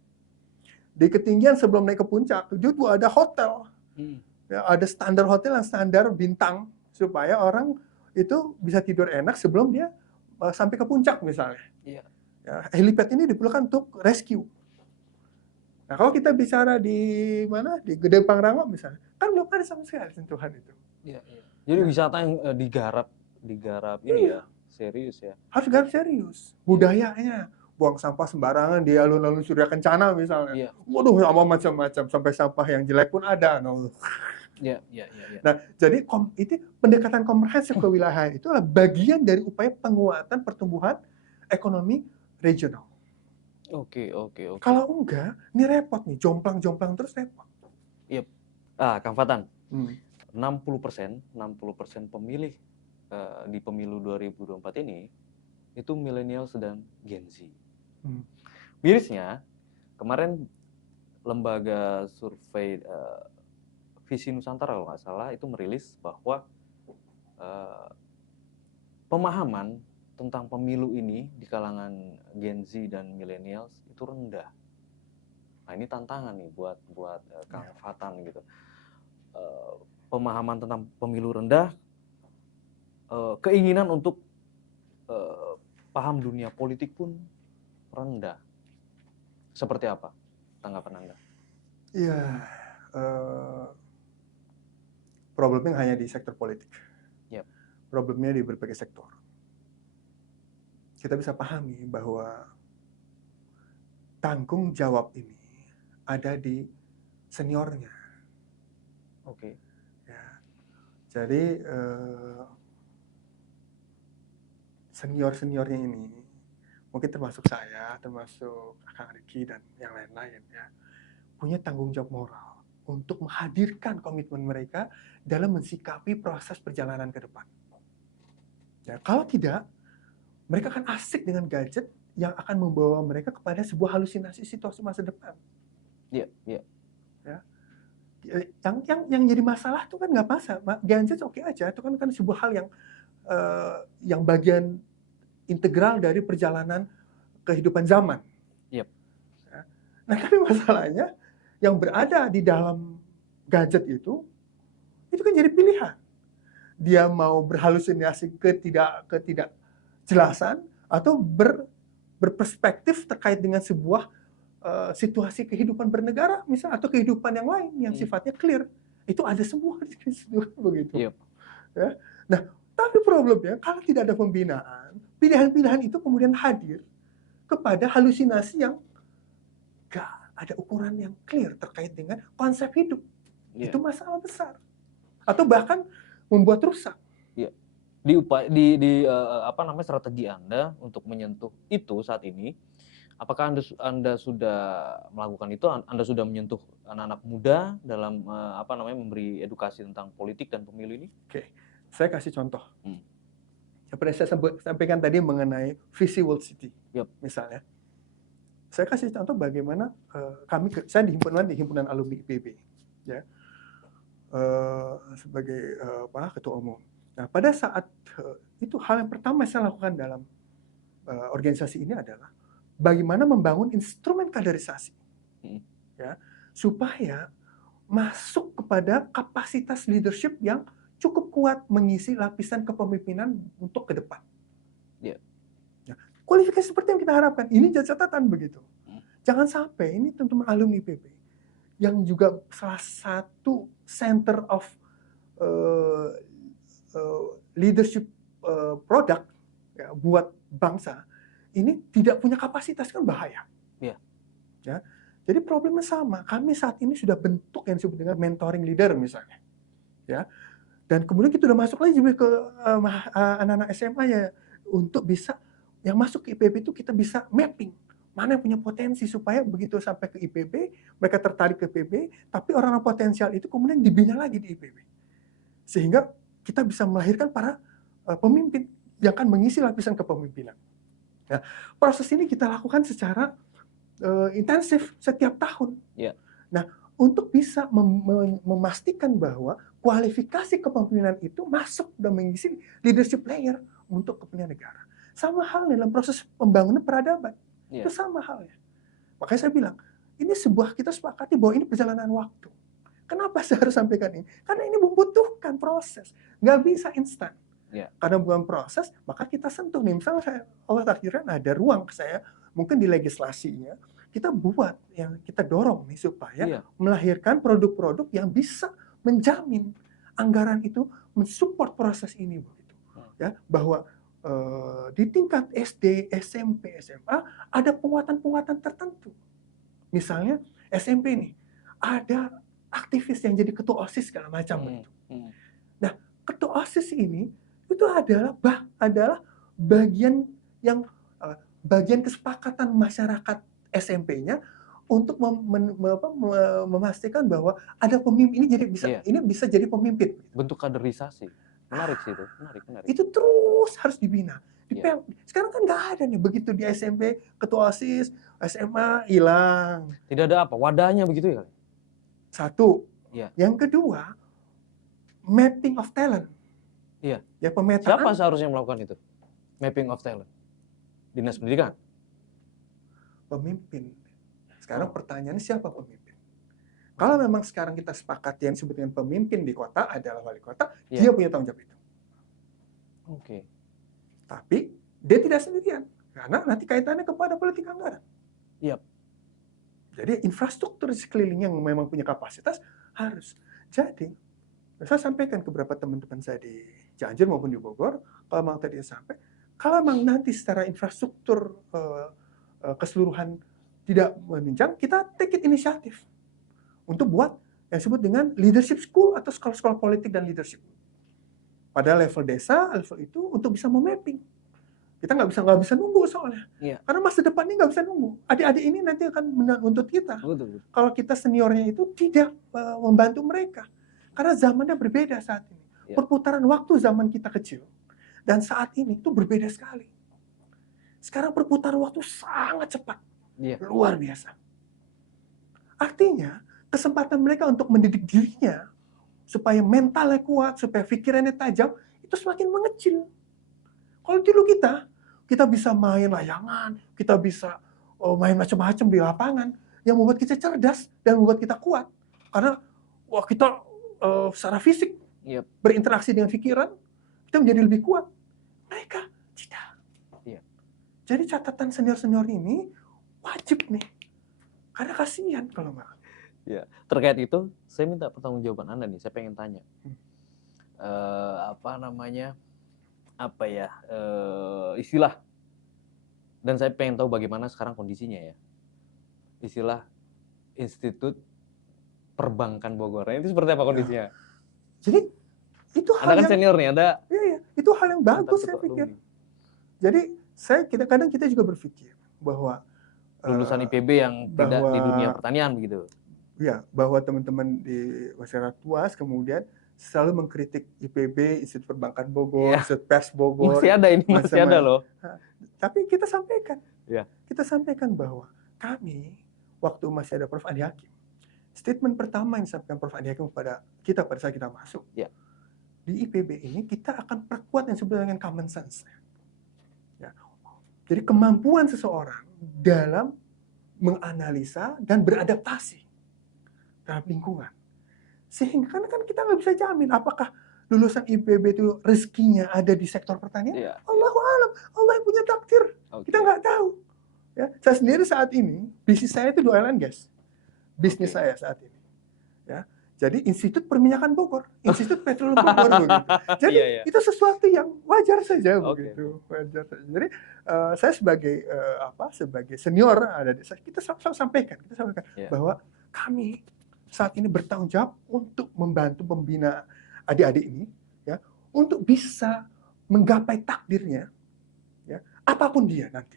Di ketinggian sebelum naik ke puncak, itu ada hotel. Ya, ada standar hotel yang standar bintang supaya orang itu bisa tidur enak sebelum dia sampai ke puncak misalnya. Ya, helipad ini diperlukan untuk rescue. Nah, kalau kita bicara di mana, di Gede Pangrango misalnya, kan belum ada sama sekali sentuhan itu. Jadi wisata yang digarap ini ya, serius ya. Harus garap serius. Budayanya, buang sampah sembarangan di alun-alun Surya Kencana misalnya. Waduh, sama macam-macam, sampai sampah yang jelek pun ada. Nah, jadi itu pendekatan komprehensif kewilayahan itu adalah bagian dari upaya penguatan pertumbuhan ekonomi regional. Oke. Kalau enggak, ini repot nih, jomplang-jomplang terus repot. Kang Fatan, 60% pemilih di pemilu 2024 ini itu milenial dan Gen Z. Mirisnya, kemarin lembaga survei Visi Nusantara kalau nggak salah itu merilis bahwa pemahaman tentang pemilu ini di kalangan Gen Z dan millennials itu rendah. Nah, ini tantangan nih buat Kang Fatan gitu. Pemahaman tentang pemilu rendah, keinginan untuk paham dunia politik pun rendah. Seperti apa tanggapan Anda? Iya, problemnya hanya di sektor politik. Problemnya di berbagai sektor. Kita bisa pahami bahwa tanggung jawab ini ada di seniornya. Oke. Ya. Jadi seniornya ini, mungkin termasuk saya, termasuk Kang Riki dan yang lain-lain ya, punya tanggung jawab moral untuk menghadirkan komitmen mereka dalam mensikapi proses perjalanan ke depan. Ya, kalau tidak, mereka akan asik dengan gadget yang akan membawa mereka kepada sebuah halusinasi situasi masa depan. Iya. Ya. Yang jadi masalah itu kan nggak masalah, gadget oke aja, itu kan sebuah hal yang bagian integral dari perjalanan kehidupan zaman. Yep. Ya. Nah, tapi masalahnya yang berada di dalam gadget itu kan jadi pilihan. Dia mau berhalusinasi ketidakjelasan atau berperspektif terkait dengan sebuah situasi kehidupan bernegara misal, atau kehidupan yang lain yang sifatnya clear. Itu ada semua di situ begitu. Yep. Ya. Nah, tapi problemnya kalau tidak ada pembinaan, pilihan-pilihan itu kemudian hadir kepada halusinasi yang gak ada ukuran yang clear terkait dengan konsep hidup. Iya. Itu masalah besar. Atau bahkan membuat rusak. Iya. Apa namanya, strategi Anda untuk menyentuh itu saat ini, apakah Anda sudah melakukan itu? Anda sudah menyentuh anak-anak muda dalam apa namanya, memberi edukasi tentang politik dan pemilu ini? Oke, saya kasih contoh. Hmm. Seperti saya sampaikan tadi mengenai visi World City, Yep. misalnya. Saya kasih contoh bagaimana saya di himpunan alumni IPB, ya, sebagai ketua umum. Nah, pada saat itu hal yang pertama saya lakukan dalam organisasi ini adalah bagaimana membangun instrumen kaderisasi, ya, supaya masuk kepada kapasitas leadership yang cukup kuat mengisi lapisan kepemimpinan untuk ke depan. Yeah. Ya, kualifikasi seperti yang kita harapkan. Ini catatan begitu. Jangan sampai ini teman-teman alumni IPB yang juga salah satu center of leadership product, ya, buat bangsa ini tidak punya kapasitas, kan bahaya. Yeah. Ya. Jadi problemnya sama. Kami saat ini sudah bentuk yang disebut dengan mentoring leader misalnya, ya. Dan kemudian kita udah masuk lagi juga ke anak-anak SMA ya, untuk bisa yang masuk ke IPB itu kita bisa mapping mana yang punya potensi supaya begitu sampai ke IPB mereka tertarik ke IPB, tapi orang-orang potensial itu kemudian dibina lagi di IPB, sehingga kita bisa melahirkan para pemimpin yang akan mengisi lapisan kepemimpinan. Ya, proses ini kita lakukan secara intensif setiap tahun. Yeah. Nah, untuk bisa memastikan bahwa kualifikasi kepemimpinan itu masuk dan mengisi leadership layer untuk kepentingan negara. Sama halnya dalam proses pembangunan peradaban. Yeah. Itu sama halnya. Makanya saya bilang, ini kita sepakati bahwa ini perjalanan waktu. Kenapa saya harus sampaikan ini? Karena ini membutuhkan proses. Nggak bisa instan. Yeah. Karena bukan proses, maka kita sentuh nih. Misalnya Allah takdirkan ada ruang saya, mungkin di legislasinya, kita buat, yang kita dorong nih supaya melahirkan produk-produk yang bisa menjamin anggaran itu mensupport proses ini, begitu. Ya, bahwa di tingkat SD, SMP, SMA ada penguatan-penguatan tertentu. Misalnya SMP nih, ada aktivis yang jadi ketua OSIS segala macam begitu. Nah, ketua OSIS ini itu adalah bagian kesepakatan masyarakat SMP-nya untuk memastikan bahwa ada pemimpin ini bisa jadi pemimpin. Bentuk kaderisasi. Menarik sih itu, menarik. Itu terus harus dibina. Sekarang kan nggak ada nih, begitu di SMP ketua OSIS, SMA hilang. Tidak ada wadahnya begitu ya? Satu. Yang kedua, mapping of talent. Iya. Ya, pemetaan. Siapa seharusnya melakukan itu? Mapping of talent. Dinas Pendidikan. Pemimpin. Sekarang pertanyaannya siapa pemimpin? Kalau memang sekarang kita sepakat yang disebut dengan pemimpin di kota adalah wali kota, dia punya tanggung jawab itu. Oke. Tapi dia tidak sendirian, karena nanti kaitannya kepada politik anggaran. Iya. Jadi infrastruktur di sekeliling yang memang punya kapasitas harus. Jadi saya sampaikan ke beberapa teman-teman saya di Cianjur maupun di Bogor, kalau memang tadi sampai, kalau memang nanti secara infrastruktur keseluruhan tidak menunjang, kita take it inisiatif untuk buat yang disebut dengan leadership school atau sekolah-sekolah politik dan leadership pada level desa, level itu untuk bisa memapping. Kita nggak bisa nunggu soalnya, karena masa depan ini nggak bisa nunggu. Adik-adik ini nanti akan menuntut kita. Betul. Kalau kita seniornya itu tidak membantu mereka, karena zamannya berbeda saat ini. Perputaran waktu zaman kita kecil dan saat ini itu berbeda sekali. Sekarang perputaran waktu sangat cepat, luar biasa. Artinya kesempatan mereka untuk mendidik dirinya supaya mentalnya kuat, supaya pikirannya tajam, itu semakin mengecil. Kalau dulu kita bisa main layangan, kita bisa main macam-macam di lapangan, yang membuat kita cerdas dan membuat kita kuat. Karena kita secara fisik berinteraksi dengan pikiran, kita menjadi lebih kuat. Mereka tidak. Jadi catatan senior-senior ini wajib nih, karena kasihan kalau nggak. Ya, terkait itu, saya minta pertanggungjawaban Anda nih. Saya pengen tanya. apa namanya, apa ya, istilah, dan saya pengen tahu bagaimana sekarang kondisinya ya, istilah Institut Perbankan Bogor. Nah, itu seperti apa kondisinya? Jadi itu Anda hal kan yang senior nih, Anda itu hal yang mantan bagus saya ketua pikir. alumni, Jadi kadang kita juga berpikir bahwa lulusan eh, IPB yang tidak bahwa di dunia pertanian begitu. ya, bahwa teman-teman di masyarakat luas kemudian selalu mengkritik IPB, Institut Perbankan Bogor, Iya, Institut Pers Bogor, masih ada ini, masih ada macam-macam. loh. Tapi Iya. kita sampaikan bahwa kami waktu masih ada Prof. Adi Hakim, statement pertama yang disampaikan Prof. Adi Hakim kepada kita pada saat kita masuk, Ya. di IPB ini kita akan perkuat yang disebut dengan common sense. Ya. Jadi kemampuan seseorang dalam menganalisa dan beradaptasi terhadap lingkungan. Sehingga kan kita nggak bisa jamin apakah lulusan IPB itu rezekinya ada di sektor pertanian. Iya. Allahu alam, Allah yang punya takdir. Oke. Kita nggak tahu. Ya, saya sendiri saat ini bisnis saya itu di oil and gas. Bisnis Oke. saya saat ini. Ya. Jadi Institut Perminyakan Bogor, Institut Petroleum Bogor begitu. Jadi Iya, iya. itu sesuatu yang wajar saja Oke. begitu, wajar saja. Jadi saya sebagai sebagai senior ada kita selalu sampaikan, Iya. bahwa kami saat ini bertanggung jawab untuk membantu membina adik-adik ini, ya, untuk bisa menggapai takdirnya, ya, apapun dia nanti,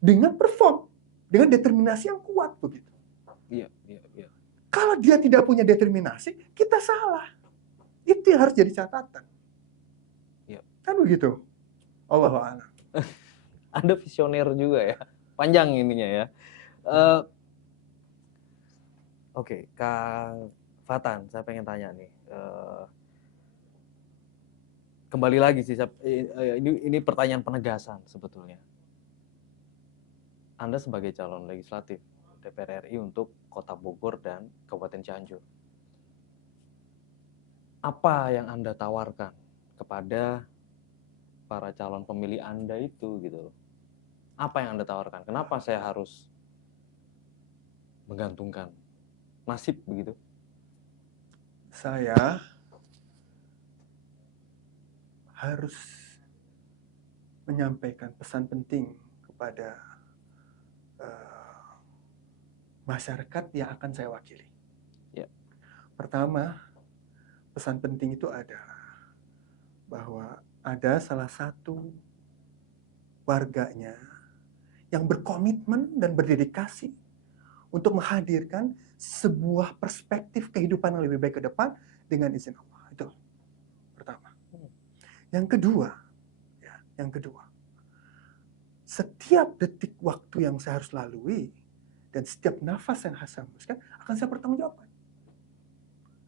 dengan perform, dengan determinasi yang kuat begitu. Iya. Kalau dia tidak punya determinasi, kita salah. Itu yang harus jadi catatan. Iya. Kan begitu. Allahu a'lam. Anda visioner juga ya, panjang ininya ya. Oke, Kang Fatan, saya pengen tanya nih. Kembali lagi sih, ini pertanyaan penegasan sebetulnya. Anda sebagai calon legislatif DPR RI untuk Kota Bogor dan Kabupaten Cianjur, apa yang Anda tawarkan kepada para calon pemilih Anda itu gitu? Apa yang Anda tawarkan? Kenapa saya harus menggantungkan nasib begitu? Saya harus menyampaikan pesan penting kepada masyarakat yang akan saya wakili. Ya. Pertama, pesan penting itu adalah bahwa ada salah satu warganya yang berkomitmen dan berdedikasi untuk menghadirkan sebuah perspektif kehidupan yang lebih baik ke depan dengan izin Allah. Itu pertama. Yang kedua, setiap detik waktu yang saya harus lalui dan setiap nafas yang harus saya hembuskan akan saya pertanggungjawabkan.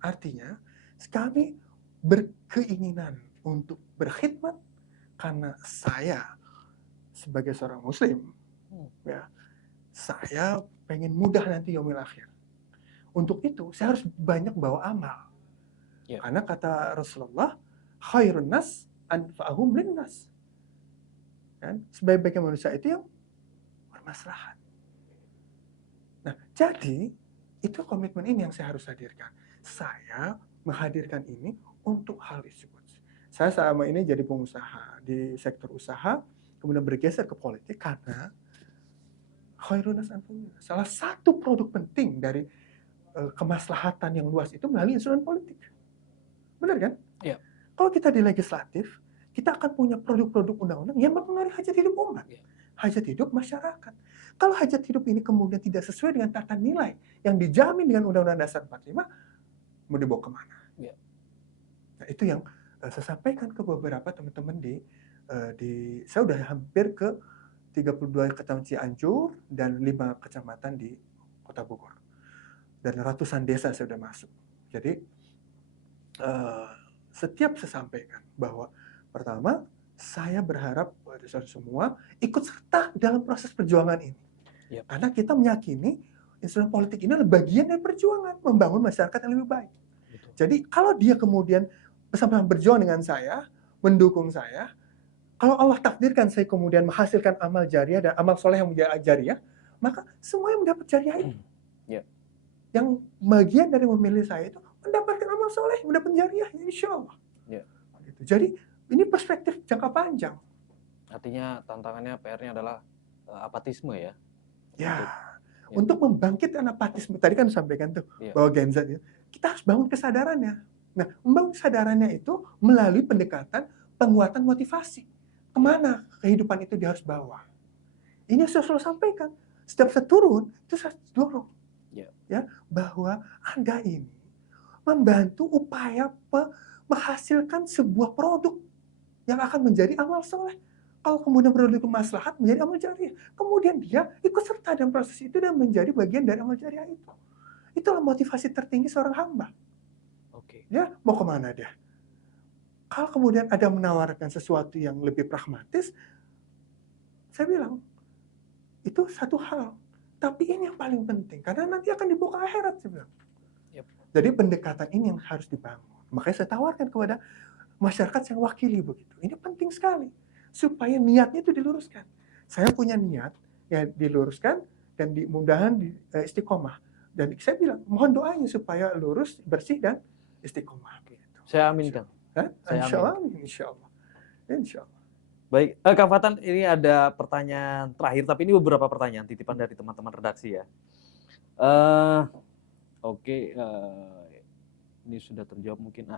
Artinya, kami berkeinginan untuk berkhidmat karena saya sebagai seorang muslim, ya, saya pengen mudah nanti yaumil akhir. Untuk itu, saya harus banyak bawa amal. Ya. Karena kata Rasulullah, khairun nas anfa'ahum linnas. Kan? Sebaik-baiknya manusia itu yang bermaslahat. Nah, jadi itu komitmen ini yang saya harus hadirkan. Saya menghadirkan ini untuk hal tersebut. Saya selama ini jadi pengusaha di sektor usaha, kemudian bergeser ke politik karena khairun nas anfa'ahum linnas. Salah satu produk penting dari kemaslahatan yang luas itu melalui instrumen politik. Benar kan? Iya. Kalau kita di legislatif, kita akan punya produk-produk undang-undang yang mempengaruhi hajat hidup umat, hajat hidup masyarakat. Kalau hajat hidup ini kemudian tidak sesuai dengan tata nilai yang dijamin dengan Undang-Undang Dasar 45, mau dibawa kemana? Ya. Nah, itu yang saya sampaikan ke beberapa teman-teman saya udah hampir ke 32 kecamatan Cianjur dan 5 kecamatan di Kota Bogor. Dan ratusan desa saya sudah masuk. Jadi setiap saya sampaikan bahwa pertama, saya berharap saudara semua ikut serta dalam proses perjuangan ini. Yep. Karena kita meyakini instrumen politik ini adalah bagian dari perjuangan membangun masyarakat yang lebih baik. Betul. Jadi kalau dia kemudian bersama-sama berjuang dengan saya, mendukung saya, kalau Allah takdirkan saya kemudian menghasilkan amal jariah dan amal soleh yang menjadi jariah, maka semua yang mendapat jariah itu. Yep. Yang bagian dari memilih saya itu mendapatkan amal soleh, mendapat jariah, insya Allah. begitu. Jadi ini perspektif jangka panjang. Artinya tantangannya PR-nya adalah apatisme ya. Ya, untuk membangkitkan apatisme tadi kan sampaikan tuh bahwa Gen Z ya, kita harus bangun kesadarannya. Nah, membangun kesadarannya itu melalui pendekatan penguatan motivasi. Kemana kehidupan itu dia harus bawa. Ini yang saya selalu sampaikan. Setiap saya turun, itu saya dorong. Ya, bahwa Anda ini membantu upaya menghasilkan sebuah produk yang akan menjadi amal soleh. Kalau kemudian produk itu maslahat menjadi amal jariah. Kemudian dia ikut serta dalam proses itu dan menjadi bagian dari amal jariah itu. Itulah motivasi tertinggi seorang hamba. Ya, mau kemana dia? Kalau kemudian ada menawarkan sesuatu yang lebih pragmatis, saya bilang, itu satu hal. Tapi ini yang paling penting, karena nanti akan dibuka akhirat, saya bilang. Jadi pendekatan ini yang harus dibangun. Makanya saya tawarkan kepada masyarakat yang wakili begitu. Ini penting sekali, supaya niatnya itu diluruskan. Saya punya niat, ya diluruskan, dan mudah-mudahan istiqomah. Dan saya bilang, mohon doanya supaya lurus, bersih, dan istiqomah. Gitu. Saya aminkan. Insya Allah. Insya Allah. Baik, Kak Fatan, ini ada pertanyaan terakhir, tapi ini beberapa pertanyaan titipan dari teman-teman redaksi ya. Ini sudah terjawab mungkin.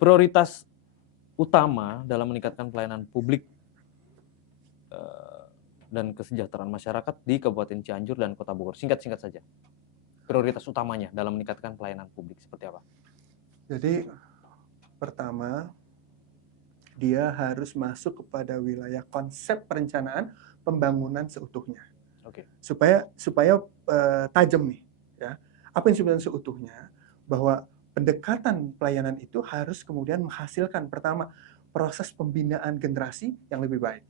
Prioritas utama dalam meningkatkan pelayanan publik dan kesejahteraan masyarakat di Kabupaten Cianjur dan Kota Bogor. Singkat-singkat saja. Prioritas utamanya dalam meningkatkan pelayanan publik seperti apa? Jadi pertama, dia harus masuk kepada wilayah konsep perencanaan pembangunan seutuhnya. Supaya tajam nih, ya. Apa yang sebenarnya seutuhnya? Bahwa pendekatan pelayanan itu harus kemudian menghasilkan pertama proses pembinaan generasi yang lebih baik.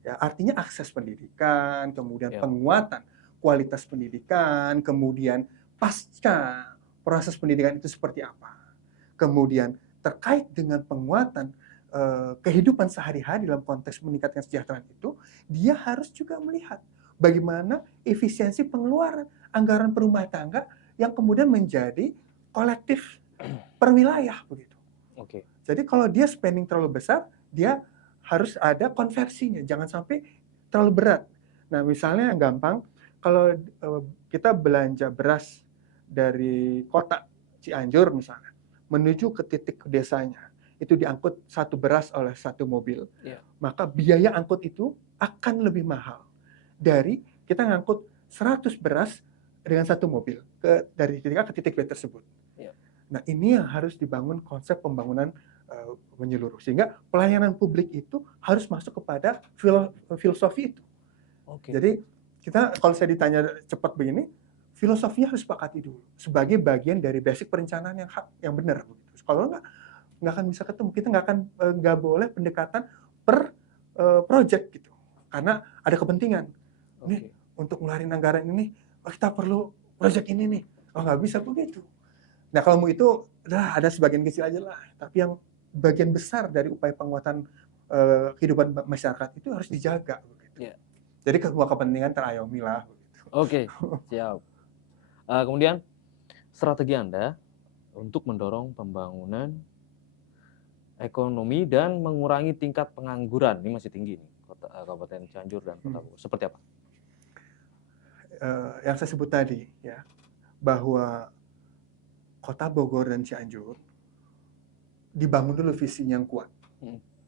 Ya, artinya akses pendidikan, kemudian penguatan kualitas pendidikan, kemudian pasca proses pendidikan itu seperti apa. Kemudian terkait dengan penguatan kehidupan sehari-hari dalam konteks meningkatkan kesejahteraan itu, dia harus juga melihat bagaimana efisiensi pengeluaran anggaran perumah tangga yang kemudian menjadi kolektif per wilayah begitu. Jadi kalau dia spending terlalu besar, dia harus ada konversinya, jangan sampai terlalu berat. Nah, misalnya yang gampang, kalau kita belanja beras dari kota Cianjur misalnya, menuju ke titik desanya, itu diangkut satu beras oleh satu mobil, maka biaya angkut itu akan lebih mahal dari kita ngangkut 100 beras dengan satu mobil dari titik A ke titik B tersebut. Nah, ini yang harus dibangun konsep pembangunan menyeluruh, sehingga pelayanan publik itu harus masuk kepada filosofi itu. Jadi kita, kalau saya ditanya cepat begini, filosofinya harus sepakati dulu sebagai bagian dari basic perencanaan yang benar begitu. Kalau nggak akan bisa ketemu, kita nggak boleh pendekatan per project gitu, karena ada kepentingan. Nih untuk ngeluarin anggaran ini, kita perlu project ini nih, nggak bisa begitu. Nah, kalau mau itu ada sebagian kecil aja lah, tapi yang bagian besar dari upaya penguatan kehidupan masyarakat itu harus dijaga begitu. Jadi semua kepentingan terayomi lah begitu. Siap. Kemudian strategi Anda untuk mendorong pembangunan ekonomi dan mengurangi tingkat pengangguran, ini masih tinggi nih, Kabupaten Cianjur dan Kota Bogor. Seperti apa? Yang saya sebut tadi ya, bahwa Kota Bogor dan Cianjur dibangun dulu visinya yang kuat.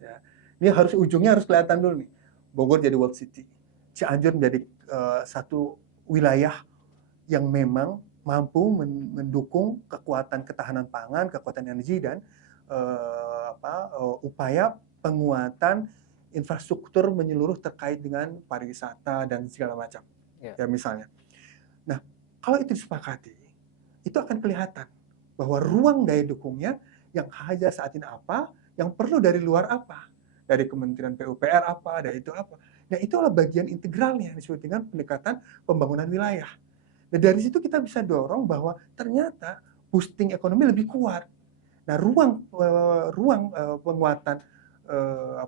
Ya. Ini ujungnya harus kelihatan dulu nih. Bogor jadi world city, Cianjur menjadi satu wilayah yang memang mampu mendukung kekuatan ketahanan pangan, kekuatan energi, dan upaya penguatan infrastruktur menyeluruh terkait dengan pariwisata dan segala macam. Ya misalnya. Nah, kalau itu disepakati, itu akan kelihatan bahwa ruang daya dukungnya yang haja saat ini apa, yang perlu dari luar apa, dari Kementerian PUPR apa, dari itu apa. Nah, itulah bagian integralnya yang disebut dengan pendekatan pembangunan wilayah. Nah, dari situ kita bisa dorong bahwa ternyata boosting ekonomi lebih kuat. Nah, ruang penguatan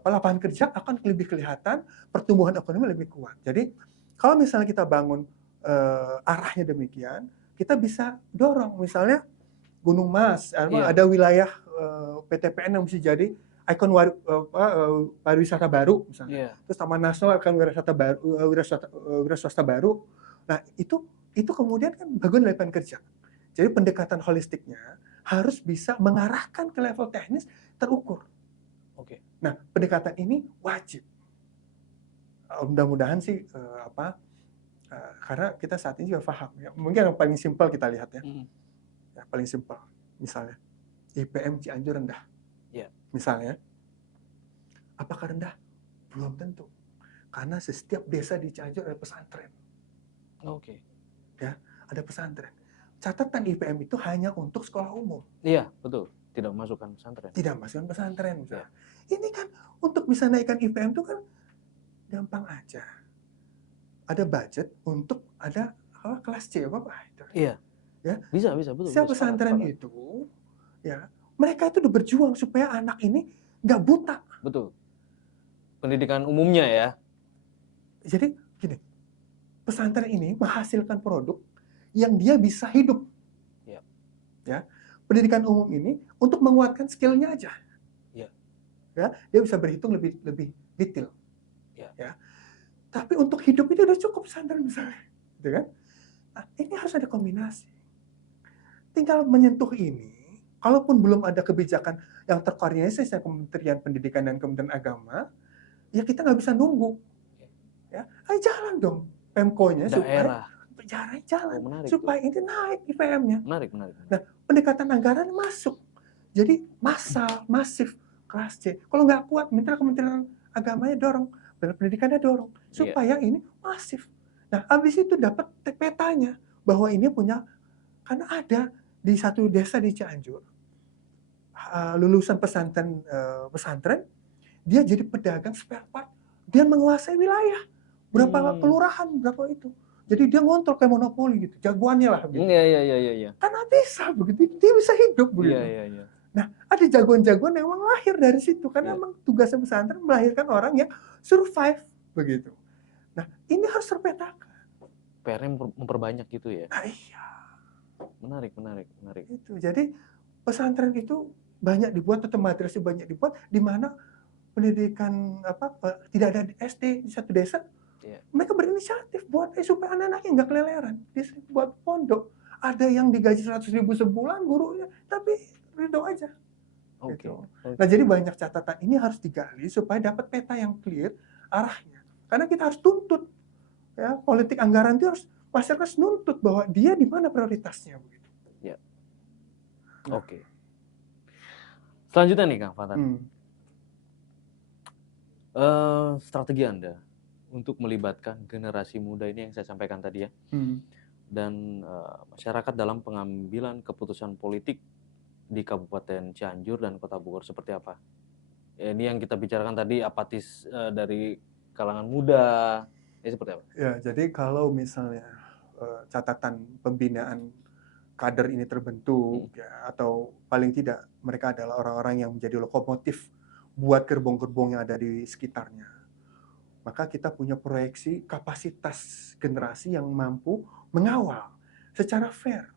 lapangan kerja akan lebih kelihatan, pertumbuhan ekonomi lebih kuat. Jadi, kalau misalnya kita bangun arahnya demikian, kita bisa dorong misalnya Gunung Mas, ada wilayah PTPN yang bisa jadi ikon pariwisata baru misalnya. Terus Taman Nasional akan wira swasta baru. Nah, itu kemudian kan bagian dari plan kerja. Jadi pendekatan holistiknya harus bisa mengarahkan ke level teknis terukur. Oke. Nah, pendekatan ini wajib. Mudah-mudahan sih karena kita saat ini juga paham ya. Mungkin yang paling simpel kita lihat ya. Ya, paling simpel. Misalnya IPM Cianjur rendah. Misalnya, apakah rendah? Belum tentu. Karena setiap desa di Cianjur ada pesantren. Oke. Ya, ada pesantren. Catatan IPM itu hanya untuk sekolah umum. Iya, betul. Tidak memasukkan pesantren. Tidak memasukkan pesantren. Ya. Ini kan untuk bisa naikkan IPM itu kan gampang aja. Ada budget untuk ada kelas C apa itu. Iya. Ya. Bisa, betul. Setiap pesantren itu, ya, mereka itu udah berjuang supaya anak ini nggak buta. Betul. Pendidikan umumnya ya. Jadi gini, pesantren ini menghasilkan produk yang dia bisa hidup. Ya, pendidikan umum ini untuk menguatkan skillnya aja. Ya, dia bisa berhitung lebih detail. Ya. Tapi untuk hidup ini udah cukup pesantren misalnya, gitu kan? Nah, ini harus ada kombinasi. Tinggal menyentuh ini. Kalaupun belum ada kebijakan yang terkoordinasi dengan Kementerian Pendidikan dan Kementerian Agama, ya kita nggak bisa nunggu. Ya, ayo jalan dong Pemko-nya supaya jalan supaya ini naik IPM-nya. Menarik. Nah, pendekatan anggaran masuk. Jadi masif kelas C. Kalau nggak kuat, minta Kementerian Agamanya dorong, pendidikannya dorong supaya ini masif. Nah, habis itu dapat petanya bahwa ini punya, karena ada di satu desa di Cianjur, lulusan pesantren, dia jadi pedagang spare part, dia menguasai wilayah, berapa kelurahan, berapa itu. Jadi dia ngontrol kayak monopoli gitu, jagoannya lah. Gitu. Iya. Karena bisa begitu, dia bisa hidup begitu. Iya. Nah, ada jagoan-jagoan yang memang lahir dari situ, karena memang tugasnya pesantren melahirkan orang yang survive begitu. Nah, ini harus terpetakan. PR-nya memperbanyak gitu ya. Nah, iya. Menarik. Itu. Jadi pesantren itu banyak dibuat atau madrasah banyak dibuat di mana pendidikan tidak ada SD di satu desa. Mereka berinisiatif buat supaya anak-anaknya nggak keleleran. Buat pondok. Ada yang digaji 100.000 sebulan gurunya, tapi ridho aja. Gitu. Nah, jadi banyak catatan ini harus digali supaya dapat peta yang clear arahnya. Karena kita harus tuntut ya, politik anggaran itu harus masyarakat nuntut bahwa dia di mana prioritasnya begitu. Ya. Oke. Selanjutnya nih Kang Fatan. Strategi Anda untuk melibatkan generasi muda ini yang saya sampaikan tadi ya. Dan masyarakat dalam pengambilan keputusan politik di Kabupaten Cianjur dan Kota Bogor seperti apa? Ya, ini yang kita bicarakan tadi apatis dari kalangan muda. Ini seperti apa? Ya, jadi kalau misalnya catatan pembinaan kader ini terbentuk ya, atau paling tidak mereka adalah orang-orang yang menjadi lokomotif buat gerbong-gerbong yang ada di sekitarnya, maka kita punya proyeksi kapasitas generasi yang mampu mengawal secara fair,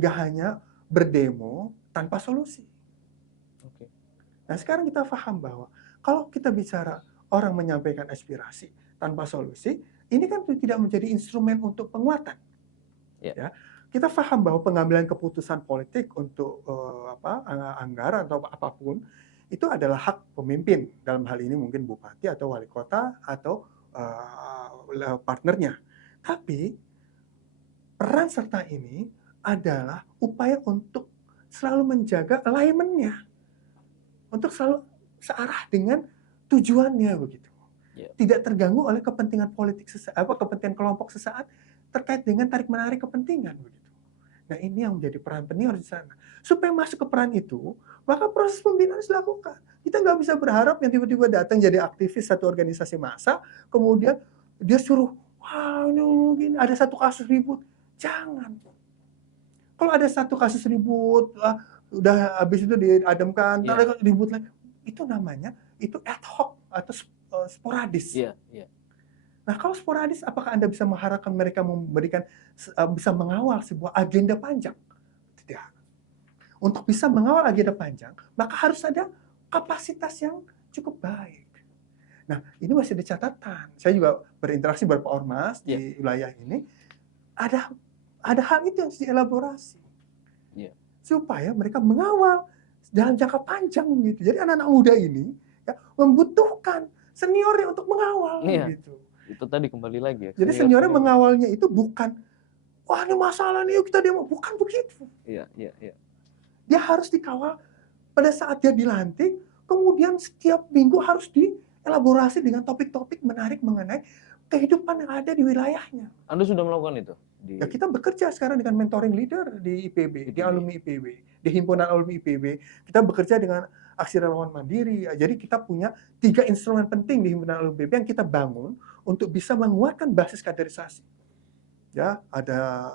nggak hanya berdemo tanpa solusi. Nah, sekarang kita paham bahwa kalau kita bicara orang menyampaikan aspirasi tanpa solusi, ini kan tidak menjadi instrumen untuk penguatan. Ya, kita paham bahwa pengambilan keputusan politik untuk anggaran atau apapun itu adalah hak pemimpin, dalam hal ini mungkin bupati atau wali kota atau partnernya. Tapi peran serta ini adalah upaya untuk selalu menjaga alignment-nya, untuk selalu searah dengan tujuannya begitu. Tidak terganggu oleh kepentingan politik kepentingan kelompok sesaat terkait dengan tarik-menarik kepentingan begitu. Nah, ini yang menjadi peran penting harus di sana. Supaya masuk ke peran itu, maka proses pembinaan harus dilakukan. Kita nggak bisa berharap yang tiba-tiba datang jadi aktivis satu organisasi massa, kemudian dia suruh, wah ini mungkin ada satu kasus ribut. Jangan. Kalau ada satu kasus ribut, udah habis itu diademkan, ribut lagi. Itu namanya, itu ad hoc atau sporadis. Nah, kalau sporadis, apakah Anda bisa mengharapkan mereka bisa mengawal sebuah agenda panjang? Tidak. Untuk bisa mengawal agenda panjang, maka harus ada kapasitas yang cukup baik. Nah, ini masih ada catatan. Saya juga berinteraksi beberapa ormas di wilayah ini. Ada hal itu yang harus dielaborasi. Supaya mereka mengawal dalam jangka panjang gitu. Jadi anak-anak muda ini ya, membutuhkan seniornya untuk mengawal gitu. Itu tadi kembali lagi ya. Jadi seniornya mengawalnya itu bukan, wah ini masalah nih, yuk kita demo. Bukan begitu. Iya. Dia harus dikawal pada saat dia dilantik, kemudian setiap minggu harus dielaborasi dengan topik-topik menarik mengenai kehidupan yang ada di wilayahnya. Anda sudah melakukan itu? Ya, kita bekerja sekarang dengan mentoring leader di IPB, di alumni IPB, di himpunan alumni IPB. Kita bekerja dengan aksi relawan mandiri. Jadi kita punya 3 instrumen penting di himpunan alumni IPB yang kita bangun untuk bisa menguatkan basis kaderisasi. Ya, ada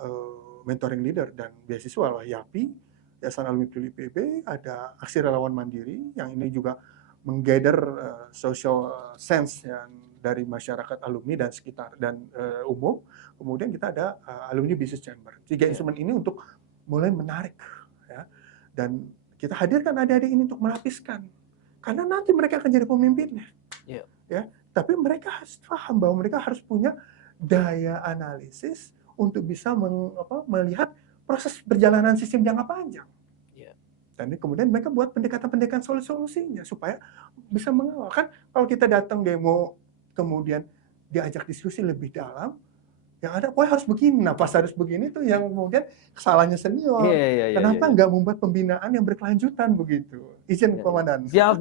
mentoring leader dan beasiswa lah, YAPI, Yayasan Alumni IPB, ada aksi relawan mandiri yang ini juga menggather social sense yang dari masyarakat alumni dan sekitar dan umum. Kemudian kita ada alumni business chamber. 3 instrumen ini untuk mulai menarik ya. Dan kita hadirkan adik-adik ini untuk melapiskan. Karena nanti mereka akan jadi pemimpinnya. Ya, tapi mereka harus paham bahwa mereka harus punya daya analisis untuk bisa melihat proses perjalanan sistem jangka panjang. Dan kemudian mereka buat pendekatan-pendekatan solusinya supaya bisa mengawal. Kan kalau kita datang demo kemudian diajak diskusi lebih dalam, yang ada, wah harus begini, nah pas harus begini tuh yang kemudian kesalahannya senior. Kenapa nggak membuat pembinaan yang berkelanjutan begitu? Izin Komandan. Siap.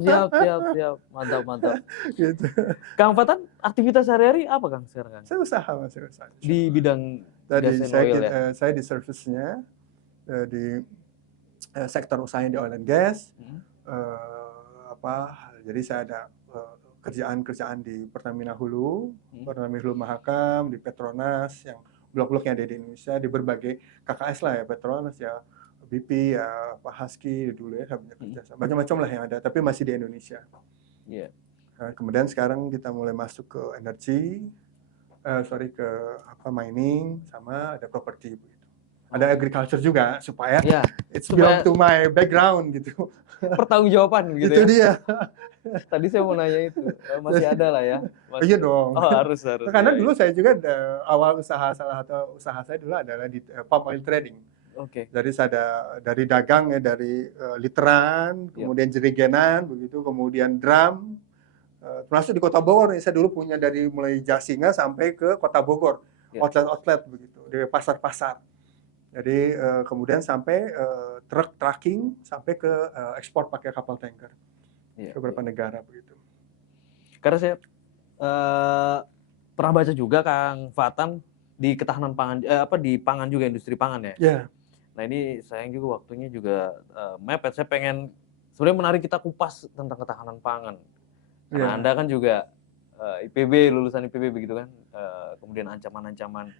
Mantap. Gitu. Kang Fatan, aktivitas sehari-hari apa Kang sekarang? Saya usaha. Di bidang tadi saya di service-nya, di sektor usahanya di oil and gas. Jadi saya ada kerjaan di Pertamina Hulu, Pertamina Hulu Mahakam, di Petronas, yang blok-blok yang ada di Indonesia, di berbagai KKS lah ya, Petronas ya, BP ya, Pak Husky dulu ya, saya punya kerja, macam-macam lah yang ada, tapi masih di Indonesia. Kemudian sekarang kita mulai masuk ke energi, ke mining, sama ada properti begitu. Ada agriculture juga supaya it's belong to my background gitu. Pertanggungjawaban gitu. Itu dia. Tadi saya mau nanya itu, masih ada lah ya. Iya dong. Oh, harus. Karena dulu saya juga awal salah satu usaha saya dulu adalah di palm oil trading. Jadi saya dari dagang ya, dari literan, kemudian jerigenan, begitu, kemudian drum, termasuk di Kota Bogor. Saya dulu punya dari mulai Jasinga sampai ke Kota Bogor, outlet begitu, di pasar-pasar. Jadi kemudian sampai truk trucking sampai ke ekspor pakai kapal tanker ke beberapa negara begitu. Karena saya pernah baca juga Kang Fatan di ketahanan pangan, di pangan juga, industri pangan ya. Nah ini sayang juga waktunya juga mepet. Saya pengen sebenarnya menarik kita kupas tentang ketahanan pangan. Karena Anda kan juga IPB, lulusan IPB begitu kan, kemudian ancaman-ancaman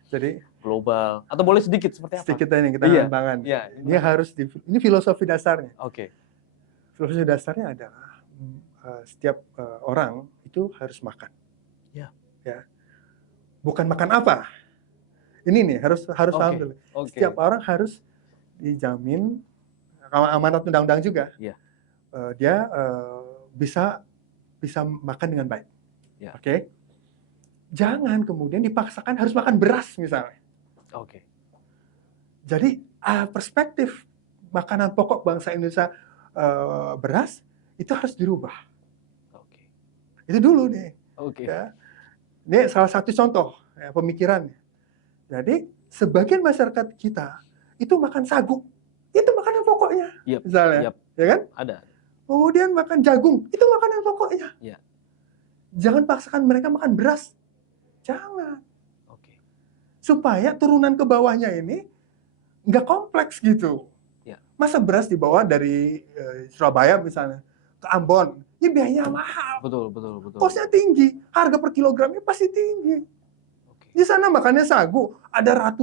global, atau boleh sedikit seperti apa? Sedikit ini ketahanan pangan. Ini harus ini filosofi dasarnya. Filosofi dasarnya adalah setiap orang itu harus makan. Ya. Bukan makan apa? Ini nih harus paham dulu. Setiap orang harus dijamin amanat undang-undang juga. Dia bisa makan dengan baik. Jangan kemudian dipaksakan harus makan beras misalnya. Jadi perspektif makanan pokok bangsa Indonesia beras itu harus dirubah. Itu dulu nih. Ya. Ini salah satu contoh ya, pemikirannya. Jadi sebagian masyarakat kita itu makan sagu, itu makanan pokoknya, misalnya, ya kan? Ada. Kemudian makan jagung, itu makanan pokoknya. Jangan paksakan mereka makan beras. Jangan. Supaya turunan ke bawahnya ini nggak kompleks gitu. Masa beras dibawa dari Surabaya misalnya ke Ambon, ya biayanya mahal. Betul. Kosnya tinggi, harga per kilogramnya pasti tinggi. Di sana makannya sagu, ada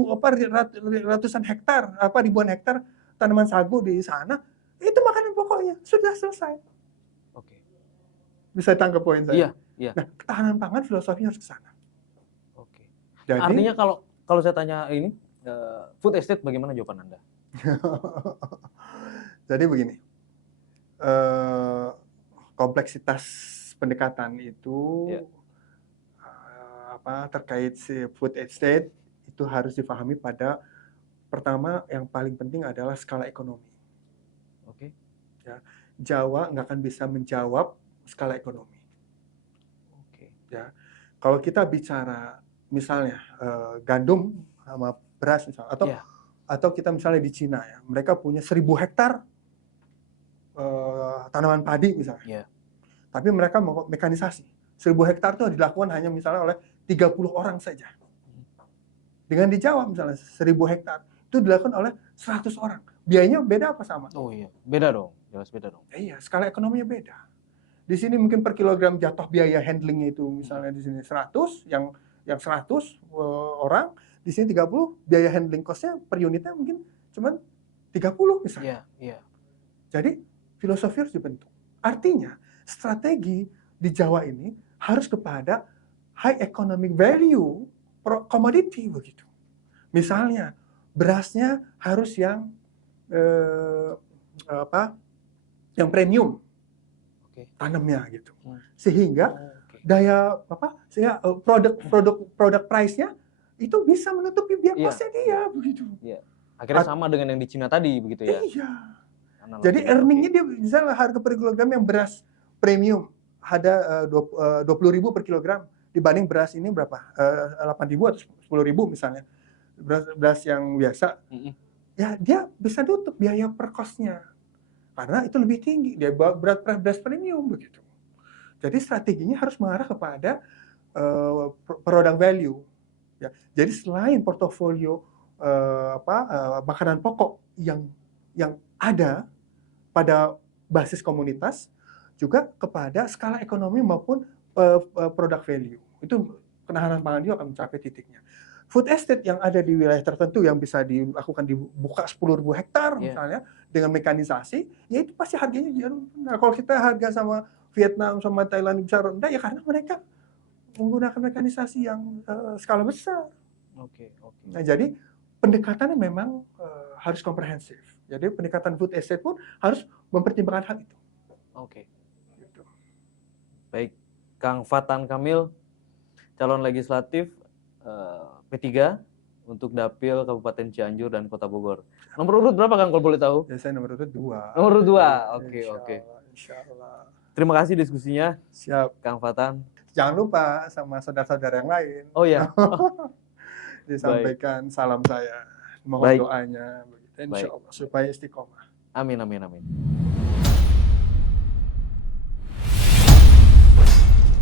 ratusan hektar, ribuan hektar tanaman sagu di sana. Itu makanan pokoknya, sudah selesai. Bisa tangkap poin saya? Iya. Nah, ketahanan pangan filosofinya harus ke sana. Jadi, artinya kalau saya tanya ini, food estate bagaimana jawaban Anda? Jadi begini, kompleksitas pendekatan itu Ya. Terkait si food estate itu harus dipahami pada pertama yang paling penting adalah skala ekonomi. Oke. Ya, Jawa nggak akan bisa menjawab skala ekonomi. Oke. Ya, kalau kita bicara misalnya gandum sama beras misalnya, Ya. atau kita misalnya di Cina ya, mereka punya 1.000 hektar tanaman padi misalnya. Ya. Tapi mereka mau mekanisasi. 1.000 hektar itu dilakukan hanya misalnya oleh 30 orang saja. Dengan di Jawa misalnya 1.000 hektar itu dilakukan oleh 100 orang. Biayanya beda apa sama? Oh iya, beda dong. Jelas beda dong. Iya, skala ekonominya beda. Di sini mungkin per kilogram jatuh biaya handlingnya itu misalnya di sini 100, yang 100 orang, di sini 30, biaya handling cost-nya per unitnya mungkin cuma 30 misalnya. Iya. Jadi filosofi harus dibentuk. Artinya strategi di Jawa ini harus kepada high economic value commodity begitu. Misalnya berasnya harus yang yang premium tanamnya gitu. Sehingga daya sehingga produk price-nya itu bisa menutupi biaya costnya dia begitu. Iya. Akhirnya sama dengan yang di Cina tadi begitu ya. Iya. Jadi earning-nya dia misalnya harga per kilogram yang beras premium ada 20.000 per kilogram dibanding beras ini berapa? 8.000 atau 10.000 misalnya. Beras yang biasa. Ya dia bisa tutup biaya per cost-nya. Karena itu lebih tinggi, dia beras premium begitu. Jadi strateginya harus mengarah kepada product value. Ya. Jadi selain portofolio makanan pokok yang ada pada basis komunitas, juga kepada skala ekonomi maupun product value. Itu ketahanan pangan juga akan mencapai titiknya. Food estate yang ada di wilayah tertentu yang bisa dilakukan dibuka 10.000 hektar misalnya dengan mekanisasi, ya itu pasti harganya jauh. Nah, kalau kita harga sama Vietnam sama Thailand bisa rendah ya karena mereka menggunakan mekanisasi yang skala besar. Nah, jadi pendekatannya memang harus komprehensif. Jadi pendekatan food estate pun harus mempertimbangkan hal itu. Gitu. Baik, Kang Fatan Kamil, calon legislatif P3 untuk Dapil Kabupaten Cianjur dan Kota Bogor. Nomor urut berapa Kang kalau boleh tahu? Ya, saya nomor urut 2. Nomor urut 2. Oke. Insyaallah. Terima kasih diskusinya. Siap. Kang Fatan. Jangan lupa sama saudara-saudara yang lain. Oh ya. Disampaikan salam saya. Mohon doanya begitu insyaallah supaya istiqomah. Amin.